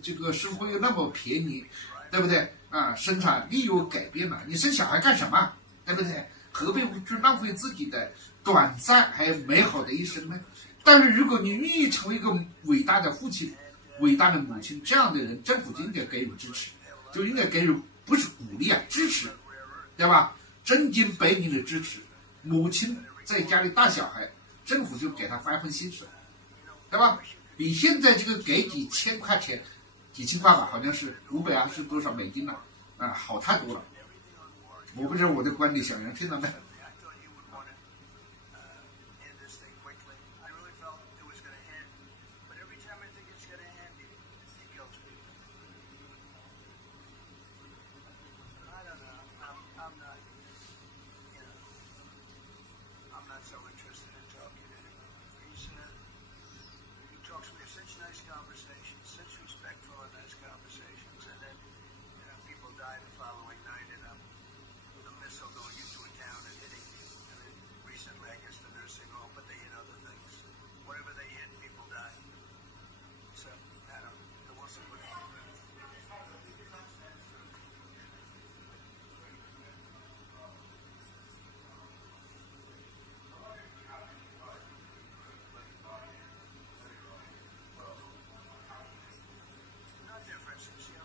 这个生活又那么便宜，对不对生产力又改变了，你生小孩干什么？对不对？何必去浪费自己的短暂还有美好的一生呢？但是如果你愿意成为一个伟大的父亲、伟大的母亲，这样的人，政府就应该给予支持，就应该给予不是鼓励支持，对吧？真金白银的支持。母亲在家里带小孩，政府就给他发份薪水，对吧？比现在这个给几千块钱，几千块吧，好像是500是多少美金了好太多了。我不知道我的观点，小杨听到没？differences.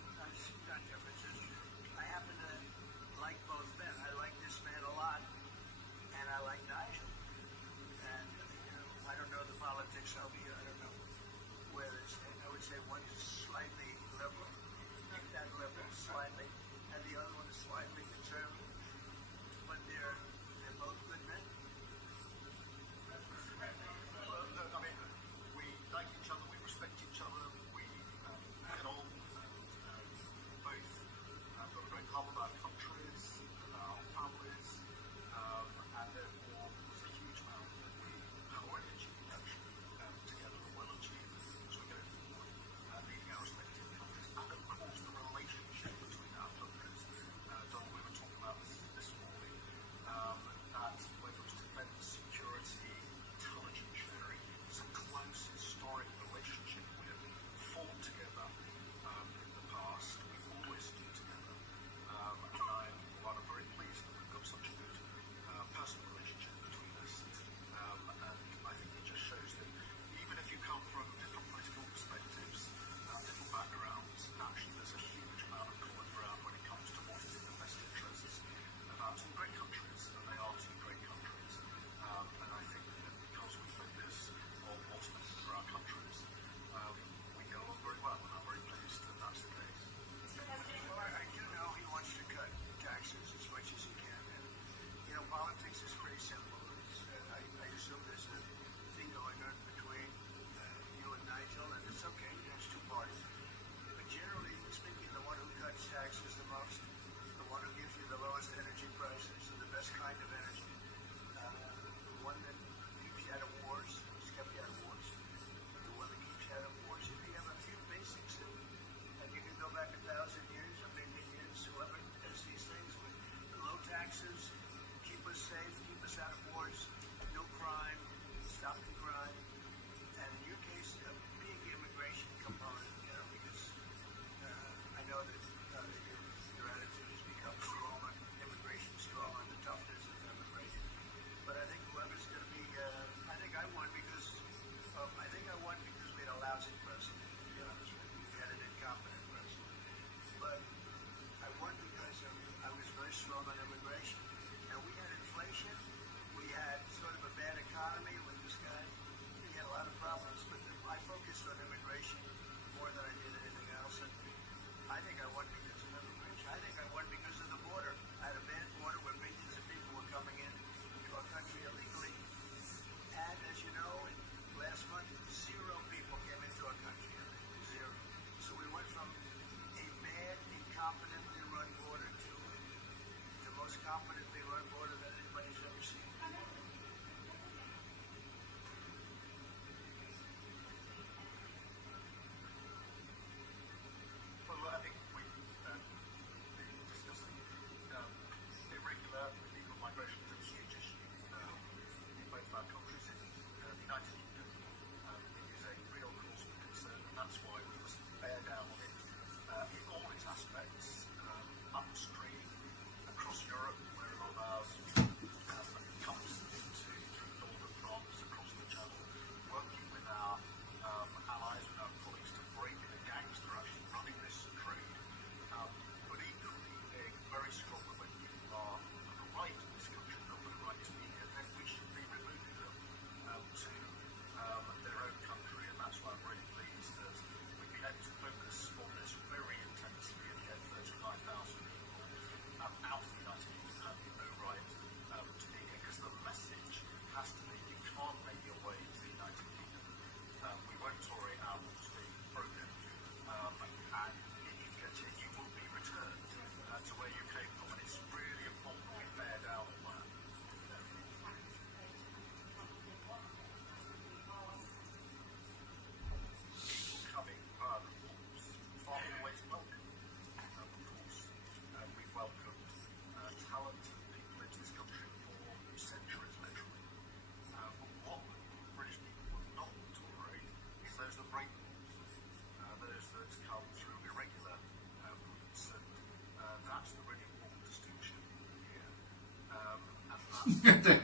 对。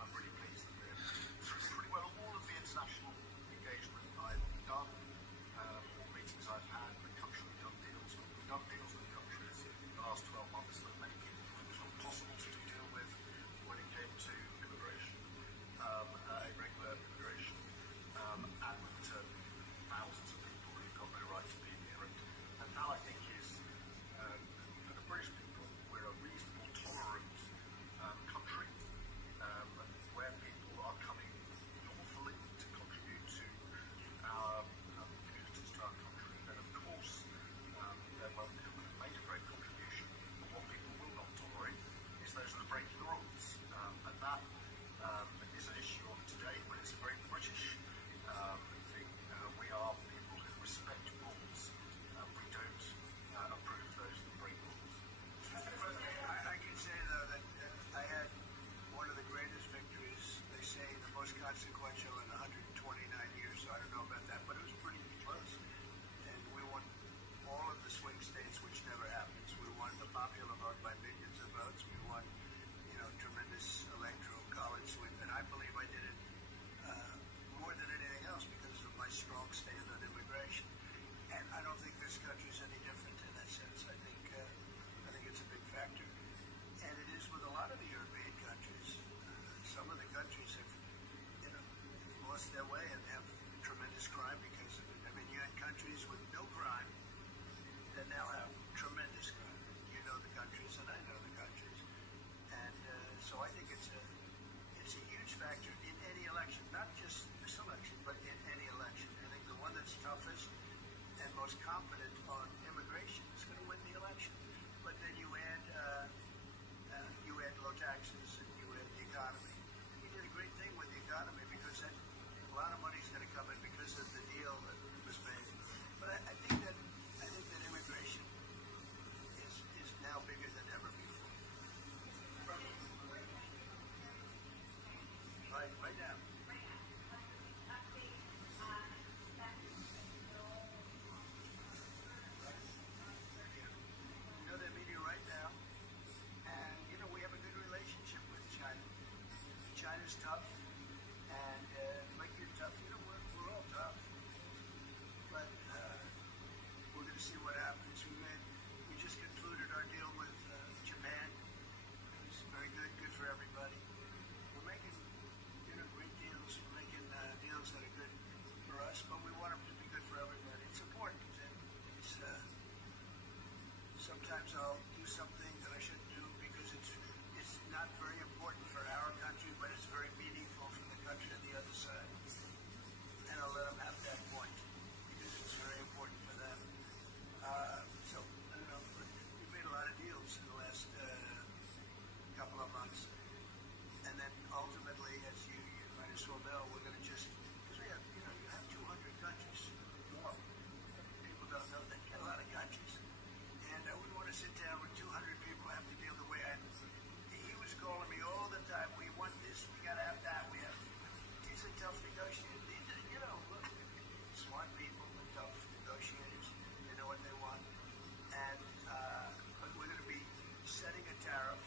I'm really pleased that we're through pretty well all of the international engagement I've done, all meetings I've had with countries, we've done deals with countries in the last 12 months that many people thought it was not possible to deal with when it came to immigration, irregular immigration, and with returning thousands of people who've got no right to be here. And that, I think, is, for the British people, we're a reasonable, tolerant country where people are coming lawfully to contribute to our communities, to our country. And of course, then when people have made a great contribution, what people will not tolerate is those that are breaking the rules. And that is an issue of today, but it's a very British thing. We are people who respect rules. We don't approve those that break rules. I can say, though, that I had one of the greatest victories, they say the most consequential in 129 years, so I don't know about that, but it was pretty close. And we won all of the swing states, which never happens. We won the popular vote by millions of votes. We won, tremendous electoral college swing, and I believe I did it more than anything else because of my strong stand on immigration. And I don't think this country is any different in that sense. I think it's a big factor. And it is with a lot of the European countries. Some of the countries have, lost their way and have tremendous crime because of it. I mean, you had countries with no crime that now have tremendous crime. You know the countries, and I know the countries. And so I think it's a huge factor in any election, not just this election, but in any election. I think the one that's toughest and most competent on immigration is going to win the election. But then you add low taxes and you add the economy. You did a great thing with the economy because a lot of money is going to come in because of the deal that was made. But I think that immigration is now bigger than ever before. Right now. They're meeting right now, and we have a good relationship with China. China's tough, and like you're tough, we're all tough. But we're going to see what happens. We just concluded our deal with Japan. It was very good for everybody. We're making great deals. We're making deals that are good for us, but we want them to be good for everybody. It's important. It's sometimes I'll do something that I shouldn't do because it's not very important for our country, but it's very meaningful for the country on the other side. And I'll let them have that point because it's very important for them. So, I don't know, we've made a lot of deals in the last couple of months. And then ultimately, as you might as well know, we're going to just, because we have, you have 200 countries more. People don't know that. You got a lot of countries. And I wouldn't want to sit down with 200 people who have to deal the way I. He was calling me all the time. We want this. We got to have that. These are tough negotiators. Look, smart people and tough negotiators. They know what they want. And but we're going to be setting a tariff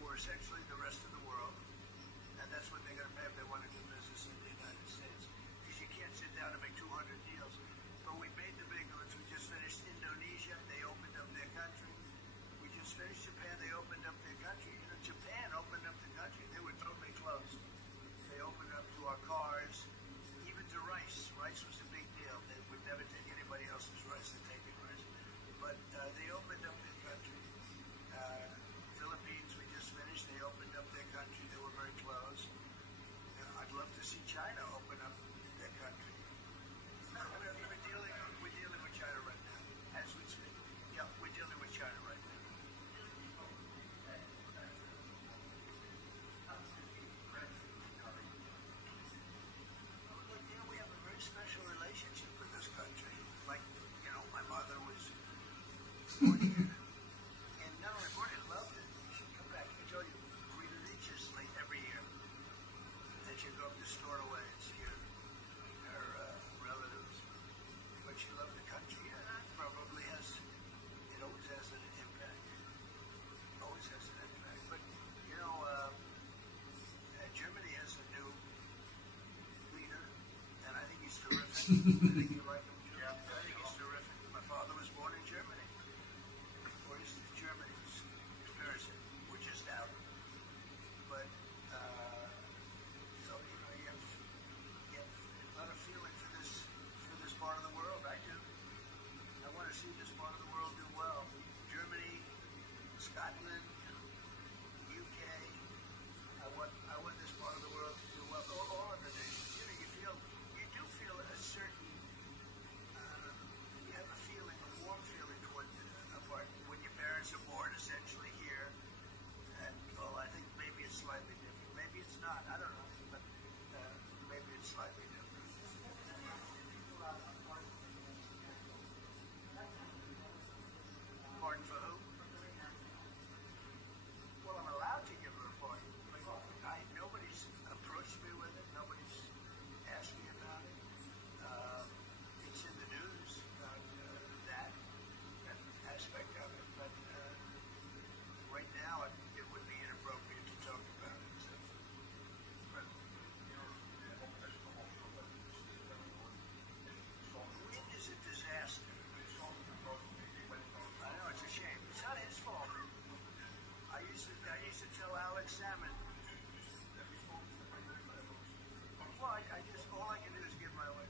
for essentially the rest of the world, and that's what they're going to pay if they want to do business in the United States. Because you can't sit down and make 200 deals. But we made the big ones. We just finished Indonesia. They opened up their country. We just finished Japan. They opened up their country. Japan opened up the country. They were totally closed. They opened up to our cars, even to rice. Rice was a big deal. They would never take anybody else's rice. They're taking rice. But they opened up their country. Philippines, we just finished. They opened up their country. They were very closed. I'd love to see China open up their country. We're dealing with China right now, as we speak. Yeah, we're dealing with China right now. We have a very special relationship with this country. Like, my mother was born here. And not only born here, loved it. She'd come back, I told you, religiously every year. And she'd go up to Stornoway and see her relatives. But she loved the country, and that probably it always has an impact. Always has an impact. But think you like him? Yeah, I think he's terrific. My father was born in Germany. Or is it Germany's comparison? We're just out. But, so, you know, you have a lot of feeling for this part of the world. I do. I want to see this part of the world do well. Germany, Scotland, UK. I want this part of the world to do well. All of the nations. You know, you do feel a certain, you have a feeling, a warm feeling toward a part when your parents are born essentially here. And, well, I think maybe it's slightly different. Maybe it's not. I don't know. But maybe it's slightly different. Pardon for who? Well, I'm allowed to give a report. Nobody's approached me with it. Nobody's asked me about it. It's in the news, that aspect of it. But right now, it would be inappropriate to talk about it. So, but, wind is a disaster. I know, it's a shame. It's not his fault. I used to tell Alex Salmon. Well, all I can do is give my word.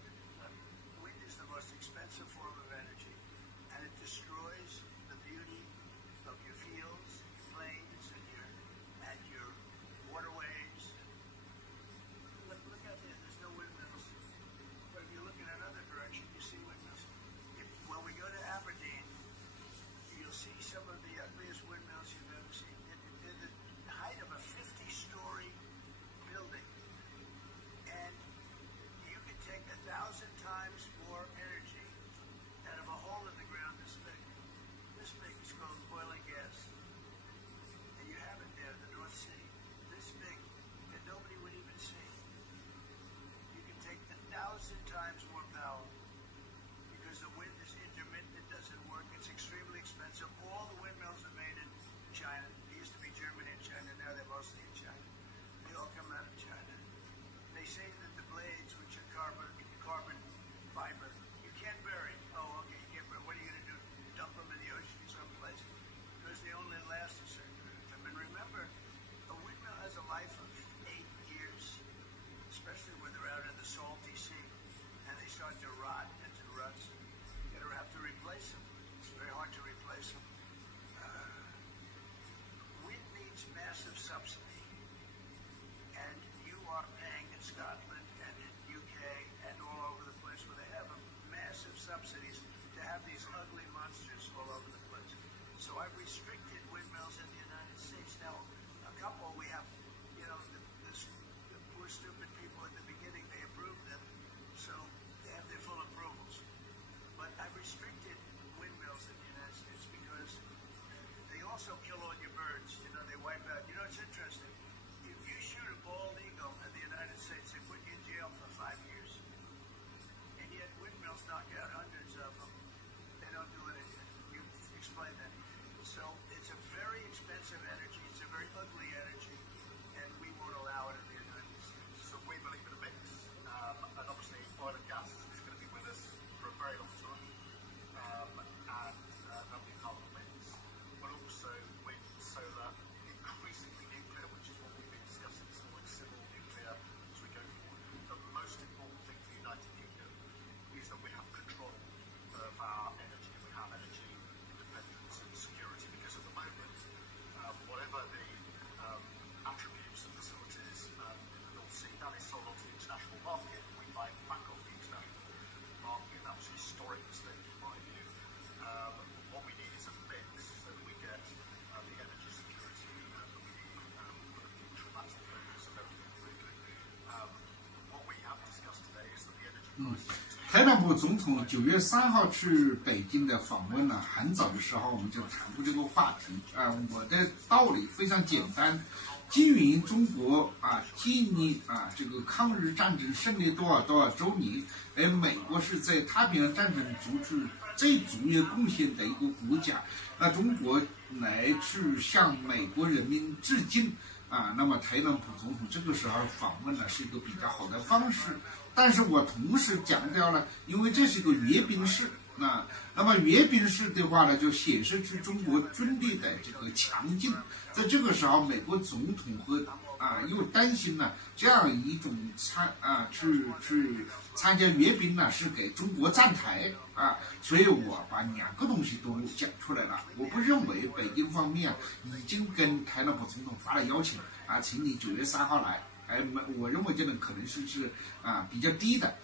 Wind is the most expensive form of energy, and it destroys the beauty of your fields, your plains, and your waterways. Look out there. There's no windmills. But if you're looking in another direction, you see windmills. When we go to Aberdeen, you'll see some of the ugliest windmills you've ever seen. They're the height of a 50-story building. And you can take 1,000 times more energy out of a hole in the ground this big. This big is called oil and gas. And you have it there, the North Sea. This big, that nobody would even see. You can take 1,000 times more power. Because the wind is intermittent, it doesn't work, it's extremely expensive. All the windmills are made in China. It used to be Germany and China, now they're mostly in China. They all come out of China. They say that the blades, which are carbon fiber, you can't bury. Oh, okay, you can't bury. What are you going to do? Dump them in the ocean someplace? Because they only last a certain amount of time. And remember, a windmill has a life of 8 years, especially when they're out in the salty sea, and they start to rot and to rust. You have to replace them. It's very hard to replace them. Wind needs massive subsidy, and you are paying in Scotland and in UK and all over the place where they have massive subsidies to have these ugly monsters all over the place. So I've restricted windmills in the United States. Now, a couple we have, you know, the poor stupid people at the beginning, they approved them, so they have their full approvals. But I've restricted windmills in the United States because they also kill all your birds. You know, they wipe out. You know, it's interesting. If you shoot a bald eagle in the United States, they put you in jail for 5 years. And yet windmills knock out hundreds of them. They don't do anything. You explain that. So it's a very expensive energy. It's a very ugly energy. And we won't allow it in the United States. So we believe in a mix, and obviously oil and gas is going to be with us for a very long time, and that'll be part of the mix, but also wind, solar, increasingly nuclear, which is what we've been discussing this morning, civil nuclear as we go forward. The most important thing for the United Kingdom is that we have control of our energy, we have energy independence and security, because at the moment, whatever the attributes and facilities in the North Sea, that is sold onto the international market. We buy back off the international market. That was a historic mistake in my view. What we need is a mix so that we get the energy security that we need for the future. That's the focus of everything we're doing. What we have discussed today is that the energy prices. 特朗普总统9月3号去北京的访问呢，很早的时候我们就谈过这个话题。我的道理非常简单，基于中国纪念这个抗日战争胜利多少周年，而美国是在太平洋战争最主要贡献的一个国家，那中国来去向美国人民致敬那么特朗普总统这个时候访问呢是一个比较好的方式。但是我同时强调了，因为这是一个阅兵式，那么阅兵式的话呢，就显示出中国军力的这个强劲。在这个时候，美国总统和又担心呢，这样一种去参加阅兵呢是给中国站台所以我把两个东西都讲出来了。我不认为北京方面已经跟特朗普总统发了邀请请你9月3号来。我认为这种可能性是比较低的，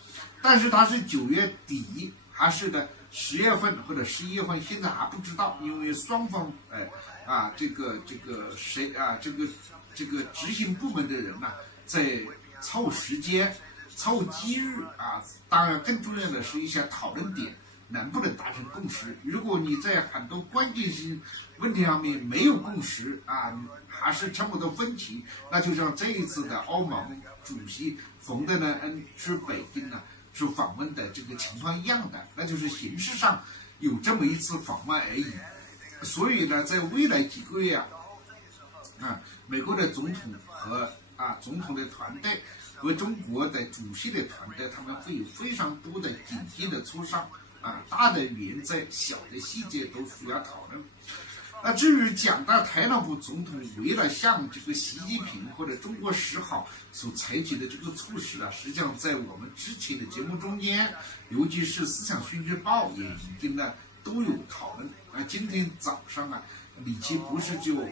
但是它是9月底还是的10月份或者11月份，现在还不知道，因为双方这个执行部门的人在凑时间、凑机遇当然更重要的是一些讨论点能不能达成共识。如果你在很多关键性问题上面没有共识还是这么多分歧，那就像这一次的欧盟主席冯德莱恩去北京去访问的这个情况一样的，那就是形式上有这么一次访问而已。所以呢，在未来几个月美国的总统和总统的团队和中国的主席的团队，他们会有非常多的紧急的磋商大的原则、小的细节都需要讨论。至于讲到特朗普总统为了向这个习近平或者中国10号所采取的这个措施实际上在我们之前的节目中间，尤其是思想讯息报也已经都有讨论。今天早上李奇博士就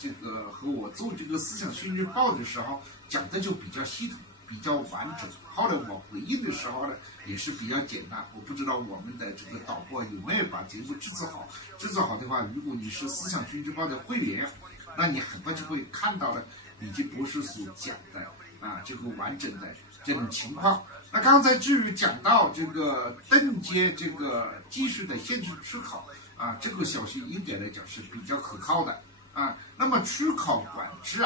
这个和我做这个思想讯息报的时候讲的就比较系统、比较完整。后来我回应的时候也是比较简单。我不知道我们的这个导播有没有把节目制作好。制作好的话，如果你是思想讯息报的会员，那你很快就会看到了李奇博士所讲的这个完整的这种情况。那刚才至于讲到这个邓接这个技术的限制出口这个消息应该来讲是比较可靠的那么出口管制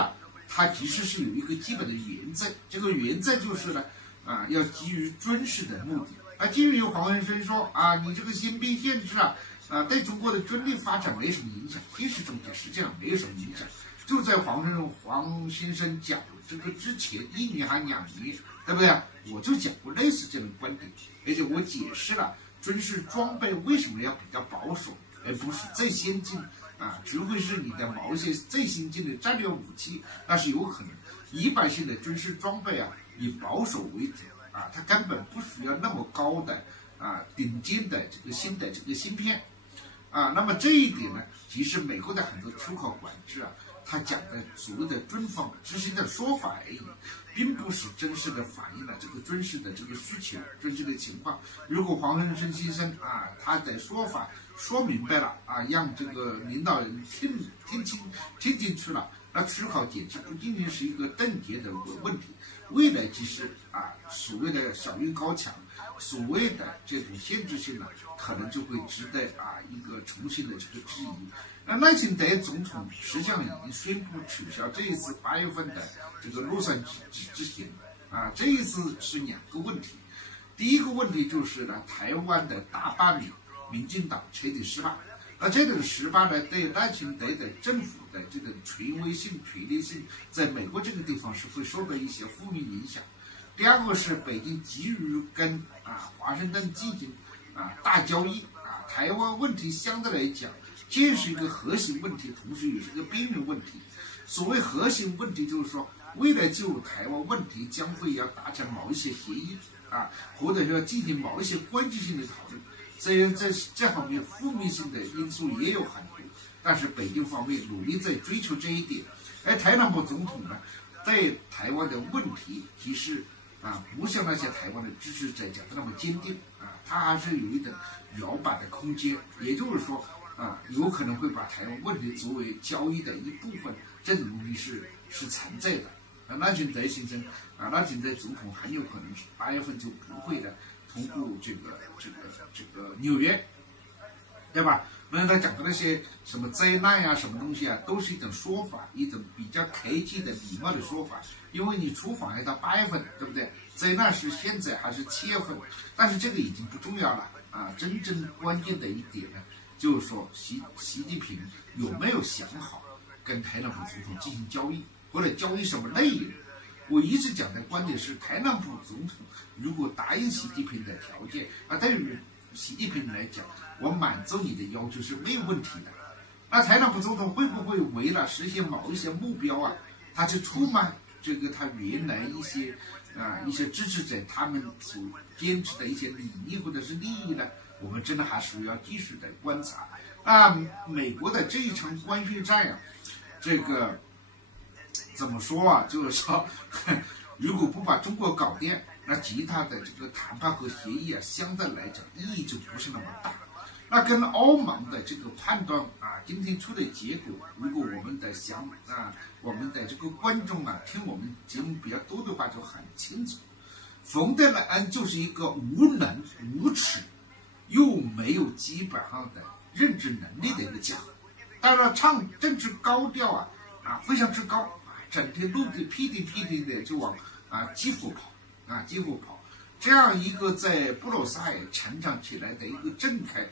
它其实是有一个基本的原则，这个原则就是呢要基于军事的目的。基于黄文生说你这个新兵限制对中国的军力发展没什么影响，现实中实际上没有什么影响。就在黄先生讲这个之前1年还2年，对不对？我就讲过类似这种观点，而且我解释了军事装备为什么要比较保守，而不是最先进除非是你的某一些最先进的战略武器，那是有可能。一般性的军事装备以保守为主它根本不需要那么高的顶尖的这个新的这个芯片那么这一点呢，其实美国的很多出口管制他讲的所谓的军方执行的说法而已，并不是真实的反映了这个军事的这个需求、军事的情况。如果黄文生先生他的说法说明白了让这个领导人听进去了，那出口简直不仅仅是一个邓接的问题，未来其实所谓的小院高墙，所谓的这种限制性可能就会值得一个重新的这个质疑。那赖清德总统实际上已经宣布取消这一次8月份的这个洛杉矶之行这一次是2个问题。第一个问题就是台湾的大罢免，民进党彻底失败。那这种失败呢，对赖清德的政府的这种权威性、权力性，在美国这个地方是会受到一些负面影响。第二个是北京急于跟华盛顿进行大交易台湾问题相对来讲，既是一个核心问题，同时也是一个边缘问题。所谓核心问题，就是说，为了就台湾问题，将会要达成某一些协议或者说进行某一些关键性的讨论。虽然在这方面负面性的因素也有很多，但是北京方面努力在追求这一点。而特朗普总统呢，对台湾的问题其实不像那些台湾的支持者讲的那么坚定他还是有一点摇摆的空间。也就是说有可能会把台湾问题作为交易的一部分，这种东西是存在的。赖清德先生赖清德总统很有可能是8月份就不会的通过这个纽约，对吧？那他讲的那些什么灾难什么东西都是一种说法，一种比较客气的礼貌的说法。因为你出访要到8月份，对不对？灾难是现在还是7月份？但是这个已经不重要了真正关键的一点呢，就是说习近平有没有想好跟特朗普总统进行交易或者交易什么内容。我一直讲的观点是，特朗普总统如果答应习近平的条件，对于习近平来讲，我满足你的要求是没有问题的。那特朗普总统会不会为了实现某一些目标啊，他去出卖这个他原来一些支持者他们所坚持的一些理念或者是利益呢？我们真的还是要继续的观察。那美国的这一场关税战啊，这个怎么说啊？就是说，如果不把中国搞定，那其他的这个谈判和协议啊，相对来讲意义就不是那么大。那跟欧盟的这个判断啊，今天出的结果，如果我们的我们的这个观众啊，听我们节目比较多的话，就很清楚，冯德莱恩就是一个无能无耻又没有基本上的认知能力的一个家伙。当然，唱政治高调啊非常之高，整天露地屁颠的就往基辅跑，这样一个在布鲁塞尔成长起来的一个正开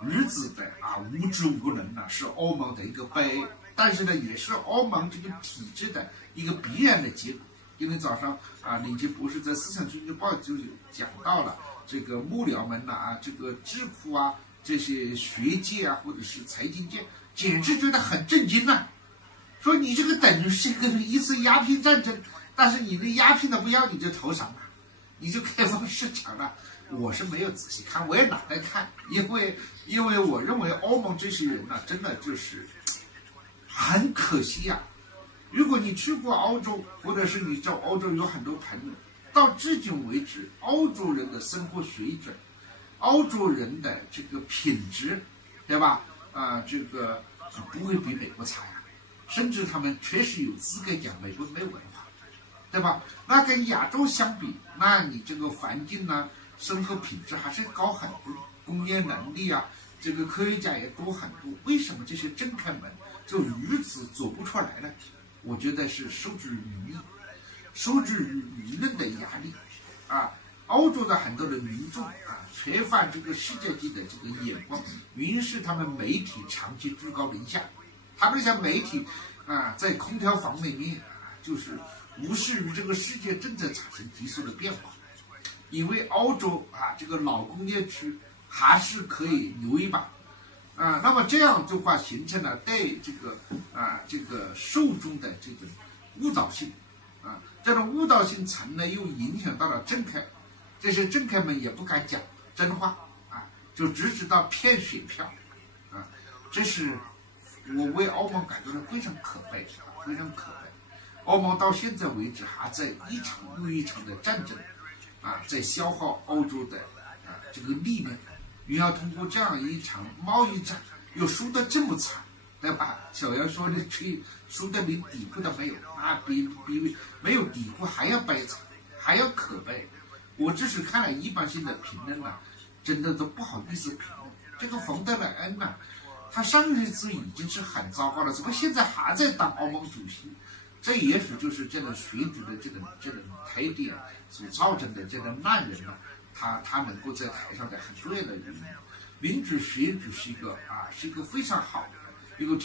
日子的无知无能是欧盟的一个悲，但是呢，也是欧盟这个体制的一个必然的结果。今天早上李杰博士在思想军事报就讲到了这个幕僚们这个智库这些学界或者是财经界，简直觉得很震惊说你这个等于是一次鸦片战争，但是你的鸦片都不要你就投降了，你就开放市场了。我是没有仔细看，我也懒得看，因为我认为欧盟这些人真的就是很可惜如果你去过欧洲，或者是你在欧洲有很多朋友，到至今为止，欧洲人的生活水准，欧洲人的这个品质，对吧？这个不会比美国差甚至他们确实有资格讲美国没有文化，对吧？那跟亚洲相比，那你这个环境生活品质还是高很多，工业能力这个科学家也多很多。为什么这些政客们就如此走不出来呢？我觉得是受制于舆论的压力欧洲的很多的民众缺乏这个世界级的这个眼光，原因是他们媒体长期居高临下，他们像媒体在空调房里面就是无视于这个世界正在产生急速的变化。因为欧洲这个老工业区还是可以留一把那么这样的话形成了对这个受众的这种误导性这种误导性层呢，又影响到了政客，这些政客们也不敢讲真话就只知道骗选票这是我为欧盟感觉到非常可悲，非常可悲。欧盟到现在为止还在一场又一场的战争在消耗欧洲的这个力量，又要通过这样一场贸易战又输得这么惨，对吧？小杨说的输得连底裤都没有比没有底裤还要悲惨，还要可悲。我只是看了一般性的评论真的都不好意思评论。这个冯德莱恩他上一次已经是很糟糕了，怎么现在还在当欧盟主席？这也许就是这种选举的这种特点所造成的这种烂人他能够在台上的很重要的原因。民主选举是一个非常好的一个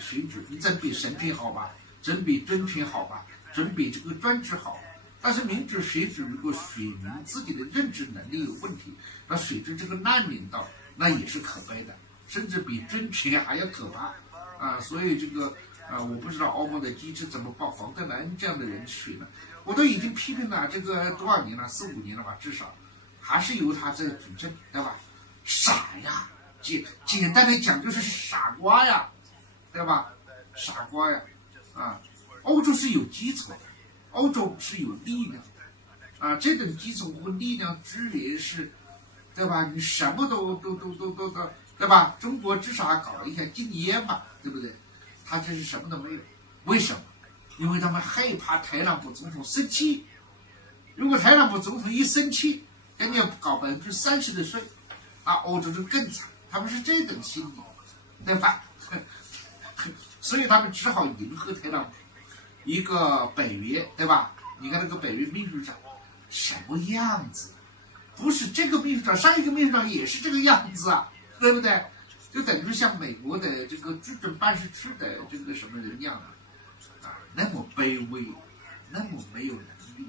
选举，你真比神权好吧，真比专权好吧，真比这个专制好。但是民主选举如果选民自己的认知能力有问题，那选出这个烂领导，那也是可悲的，甚至比专权还要可怕所以这个我不知道欧盟的机制怎么把冯德莱恩这样的人选了。我都已经批评了这个多少年了，4、5年了吧，至少还是由他在主政，对吧？傻呀，简单的讲就是傻瓜呀，对吧？傻瓜呀欧洲是有基础的，欧洲是有力量这种基础和力量资源是，对吧？你什么都对吧？中国至少还搞了一下禁烟嘛，对不对？他这是什么都没有，为什么？因为他们害怕特朗普总统生气。如果特朗普总统一生气，人家搞30%的税欧洲就更惨。他们是这种心理，对吧？所以他们只好迎合特朗普。一个北约，对吧？你看那个北约秘书长什么样子？不是这个秘书长，上一个秘书长也是这个样子对不对？就等于像美国的这个驻准办事处的这个什么人一样那么卑微，那么没有能力，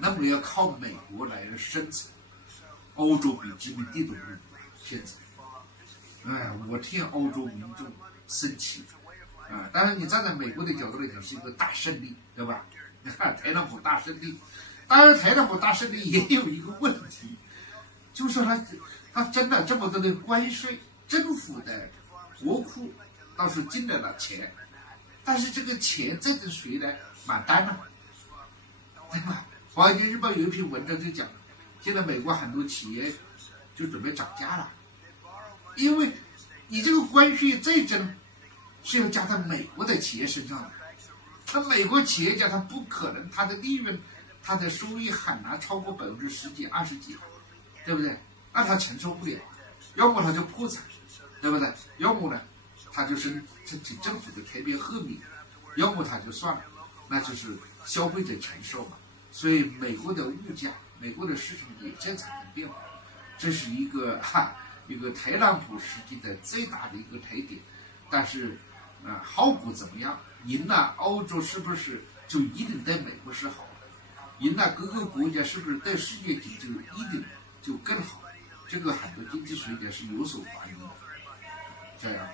那么要靠美国来生存，欧洲比殖民地都不如现在。我替欧洲民众生气当然你站在美国的角度来讲是一个大胜利，对吧？你看特朗普大胜利，当然特朗普大胜利也有一个问题，就是说他征了这么多的关税，政府的国库倒是进来了钱，但是这个钱再跟谁来买单呢？对吧？《华尔街日报》有一篇文章就讲，现在美国很多企业就准备涨价了，因为你这个关税再征是要加在美国的企业身上的，那美国企业家他不可能，他的利润、他的收益很难超过10%几、20%几，对不对？那他承受不了，要么他就破产，对不对？要么呢，他就是申请政府的特别豁免，要么他就算了，那就是消费者承受嘛。所以美国的物价、美国的市场也在产生变化，这是一个特朗普时期的最大的一个特点。但是后果怎么样？赢了欧洲是不是就一定对美国是好的？赢了各个国家是不是对世界经济一定就更好？这个很多经济学家是有所怀疑的。这样。